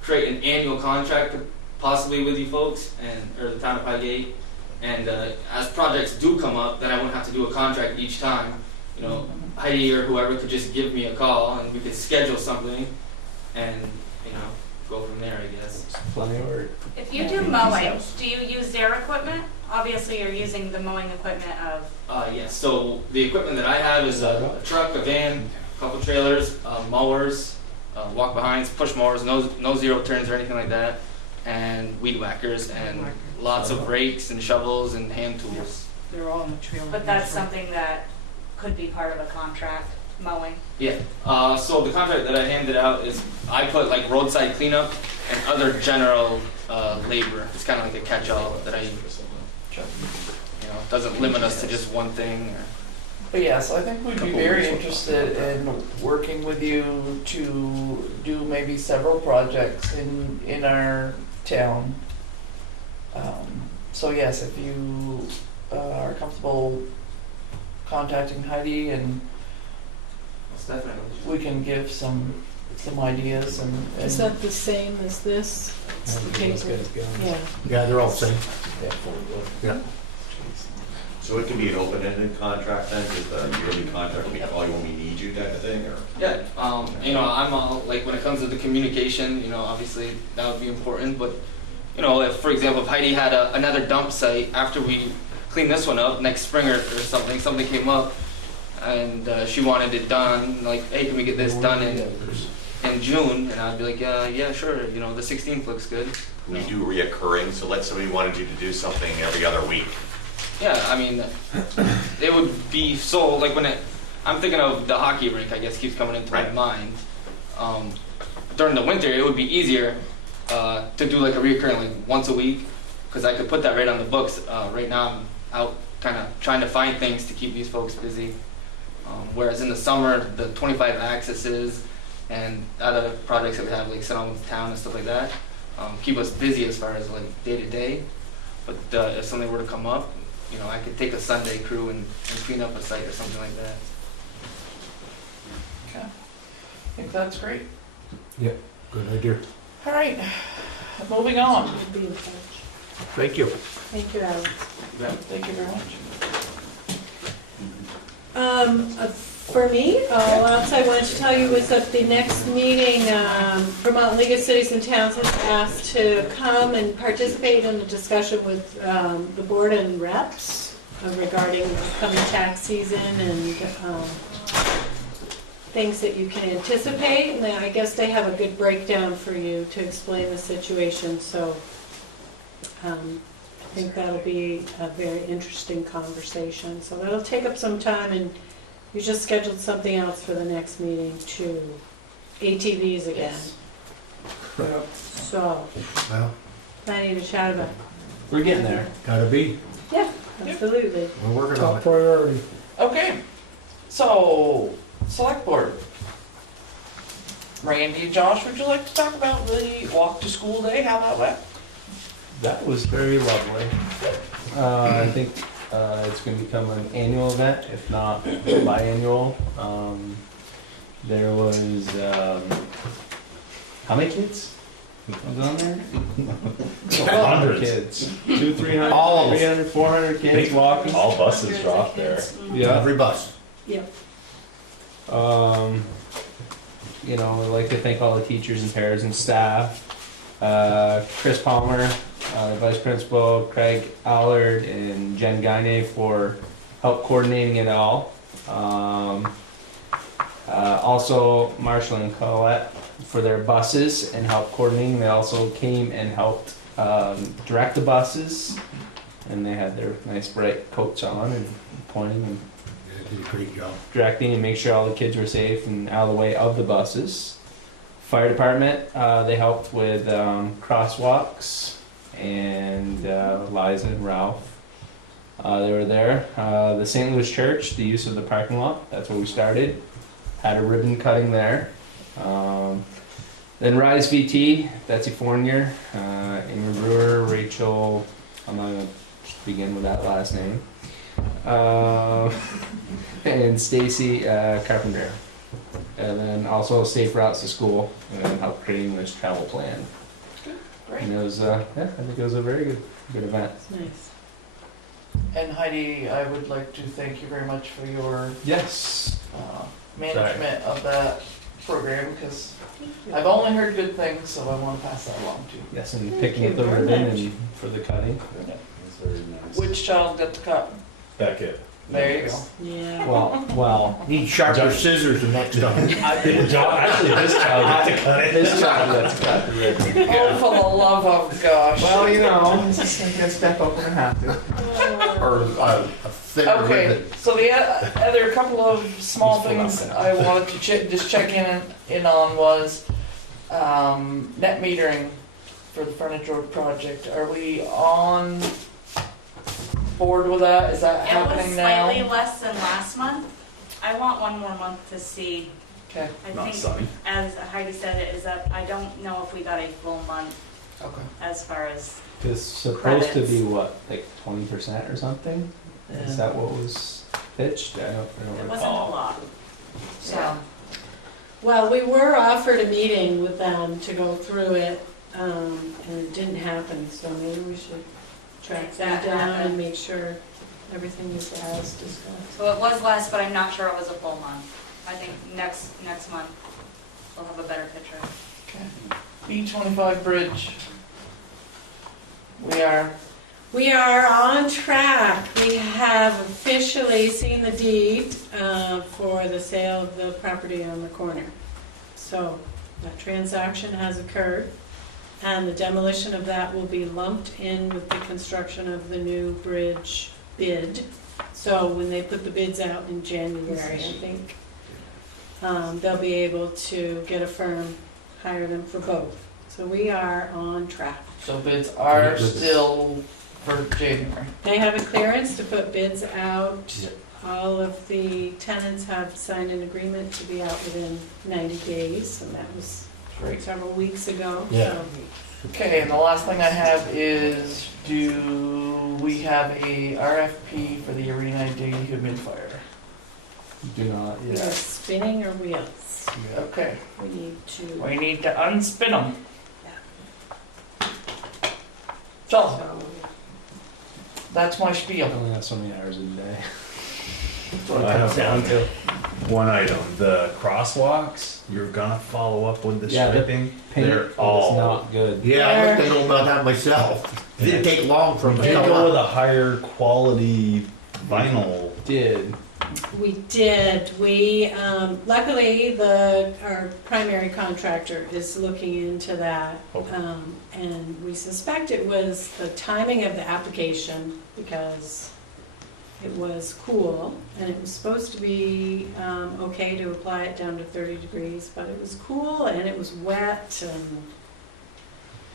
create an annual contract possibly with you folks or the town of Highgate, and as projects do come up, then I wouldn't have to do a contract each time. You know, Heidi or whoever could just give me a call and we could schedule something and, you know, go from there, I guess. Plenty of work. If you do mowing, do you use their equipment? Obviously, you're using the mowing equipment of... Yes, so the equipment that I have is a truck, a van, a couple trailers, mowers, walk-behinds, push mowers, no zero turns or anything like that, and weed whackers, and lots of rakes and shovels and hand tools. They're all in the trailer. But that's something that could be part of a contract, mowing. Yeah, so the contract that I handed out is I put like roadside cleanup and other general labor. It's kind of like a catch-all that I, you know, doesn't limit us to just one thing. But yeah, so I think we'd be very interested in working with you to do maybe several projects in our town. So yes, if you are comfortable contacting Heidi, and Definitely. we can give some ideas and. Is that the same as this? It's the paper. Yeah. Yeah, they're all the same. Yeah. So it can be an open-ended contract then, because the yearly contract will be call you when we need you type of thing, or? Yeah, I'm all, like, when it comes to the communication, obviously that would be important, but, if, for example, if Heidi had another dump site after we clean this one up, next spring or something came up, and she wanted it done, like, hey, can we get this done in June? And I'd be like, yeah, sure, the 16th looks good. We do reoccurring, so let's say we wanted you to do something every other week. Yeah, I mean, it would be so, like, I'm thinking of the hockey rink, I guess, keeps coming into my mind. During the winter, it would be easier to do, like, a reoccurring, like, once a week, because I could put that right on the books. Right now, I'm out kind of trying to find things to keep these folks busy. Whereas in the summer, the 25 accesses and other projects that we have, like, sit on with the town and stuff like that, keep us busy as far as, like, day-to-day. But if something were to come up, I could take a Sunday crew and clean up a site or something like that. Okay. I think that's great. Yeah, good idea. All right, moving on. We'll be in touch. Thank you. Thank you, Alex. Thank you very much. For me, all else I wanted to tell you was that the next meeting, Vermont League of Cities and Towns has asked to come and participate in a discussion with the board and reps regarding the coming tax season and things that you can anticipate. And I guess they have a good breakdown for you to explain the situation. So I think that'll be a very interesting conversation. So that'll take up some time, and you just scheduled something else for the next meeting too. ATVs again. Yes. So, Well, I need to chat about it. We're getting there. gotta be. Yeah, absolutely. We're working on Top it. priority. Okay, so, select board. Randy, Josh, would you like to talk about the walk to school day, how that went? That was very lovely. I think it's going to become an annual event, if not biannual. There was, how many kids was on there? 100 kids. 200, 300, All of them. 300, 400 kids walking. All buses drop there. Yeah. Every bus. Yep. I'd like to thank all the teachers and paras and staff. Chris Palmer, the vice principal, Craig Allard, and Jen Gagne for help coordinating it all. Also, Marshall and Colette for their buses and help coordinating. They also came and helped direct the buses, and they had their nice bright coats on and pointing and Did a great job. directing and make sure all the kids were safe and out of the way of the buses. Fire department, they helped with crosswalks, and Liza and Ralph, they were there. The St. Louis Church, the use of the parking lot, that's where we started. Had a ribbon cutting there. Then Rise VT, Betsy Fournier, Amy Brewer, Rachel, I'm not going to begin with that last name, and Stacy Carpenter. And then also Safe Routes to School, and help creating this travel plan. Great. And it was, I think it was a very good event. Nice. And Heidi, I would like to thank you very much for your Yes. management of that program, because I've only heard good things, so I want to pass that along to you. Yes, and Thank picking you up the very ribbon much. and for the cutting. It's very nice. Which child got the cut? Beckett. There you go. Yeah. Well, Need sharper scissors the next time. Actually, this child got to cut it. this child got to cut the ribbon. Oh, for the love of gosh. Well, I'm just gonna step up when I have to. Or a thinner Okay, ribbon. so the other couple of small things I wanted to just check in on was net metering for the Furniture Road project. Are we on board with that? Is that happening now? It was slightly less than last month. I want one more month to see. Okay. I Not think, sunny. as Heidi said, it is up. I don't know if we got a full month Okay. as far as, It's supposed to Credits. be what, like 20% or something? Yeah. Is that what was? pitched? I don't It wasn't a recall. lot, so. Yeah. Well, we were offered a meeting with them to go through it, and it didn't happen, so maybe we should track Make that that down happen. and make sure everything is as discussed. So it was less, but I'm not sure it was a full month. I think next month we'll have a better picture. B25 bridge. We are on track. We have officially seen the deed for the sale of the property on the corner. So that transaction has occurred, and the demolition of that will be lumped in with the construction of the new bridge bid. So when they put the bids out in January, I think, they'll be able to get a firm, hire them for both. So we are on track. So bids are still for January. They have a clearance to put bids out. All of the tenants have signed an agreement to be out within 90 days, and that was Great. several weeks ago. Yeah. So Okay, and the last thing I have is, do we have a RFP for the arena dehumidifier? Do not, we are yeah. spinning our wheels. Okay, We need to. we need to unspin them. Yeah. So, that's my I spiel. only have so many hours in a day. That's what it I comes have down to. One item, the crosswalks, you're gonna follow up with the Yeah, the striping? Paint They're is all, not good. Yeah, I'd like to know about that myself. Didn't take long from you here. go with a higher quality vinyl. Did. We did. We, luckily, our primary contractor is looking into that. Okay. And we suspect it was the timing of the application, because it was cool, and it was supposed to be okay to apply it down to 30 degrees, but it was cool and it was wet, and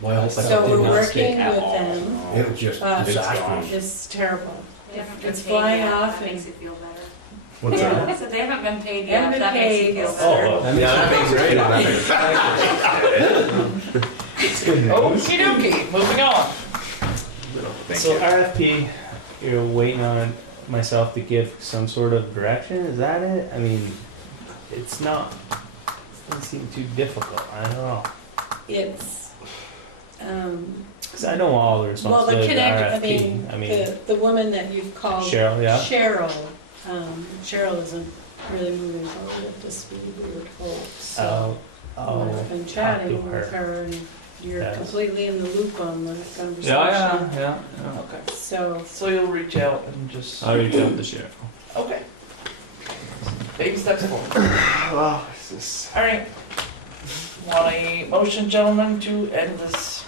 Well, so we're did not working stick at with all. them. it was just But disastrous. it's terrible. They haven't been It's paid flying yet. off That and makes you feel better. What's Yeah. that? I said they haven't been paid They yet. haven't That been makes you paid. feel Oh, better. well, Yeah, that makes great. Okie dokie, moving on. Thank So you. RFP, you're waiting on myself to give some sort of direction, is that it? I mean, it's not, it doesn't seem too difficult, I don't know. It's, Cause I know all the well, the responsibility of the connect, RFP, the woman that you've called. Cheryl, yeah. Cheryl isn't really moving forward at the speed we were told, so. I'll I've been talk to chatting with her. her, and you're Yes. completely in the loop on the conversation. Yeah. Okay, So, so you'll reach out and just. I'll reach out to Cheryl. Okay. Baby steps forward. Oh, this is. All right. Want a motion, gentlemen, to end this?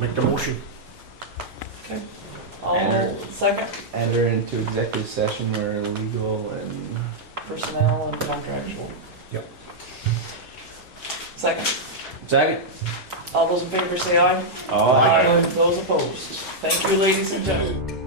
Make the motion. Okay. All Enter. second, Enter into executive session where legal and. personnel and contractual. Yep. Second. Second. All those in favor say aye. Aye. Those opposed. Thank you, ladies and gentlemen.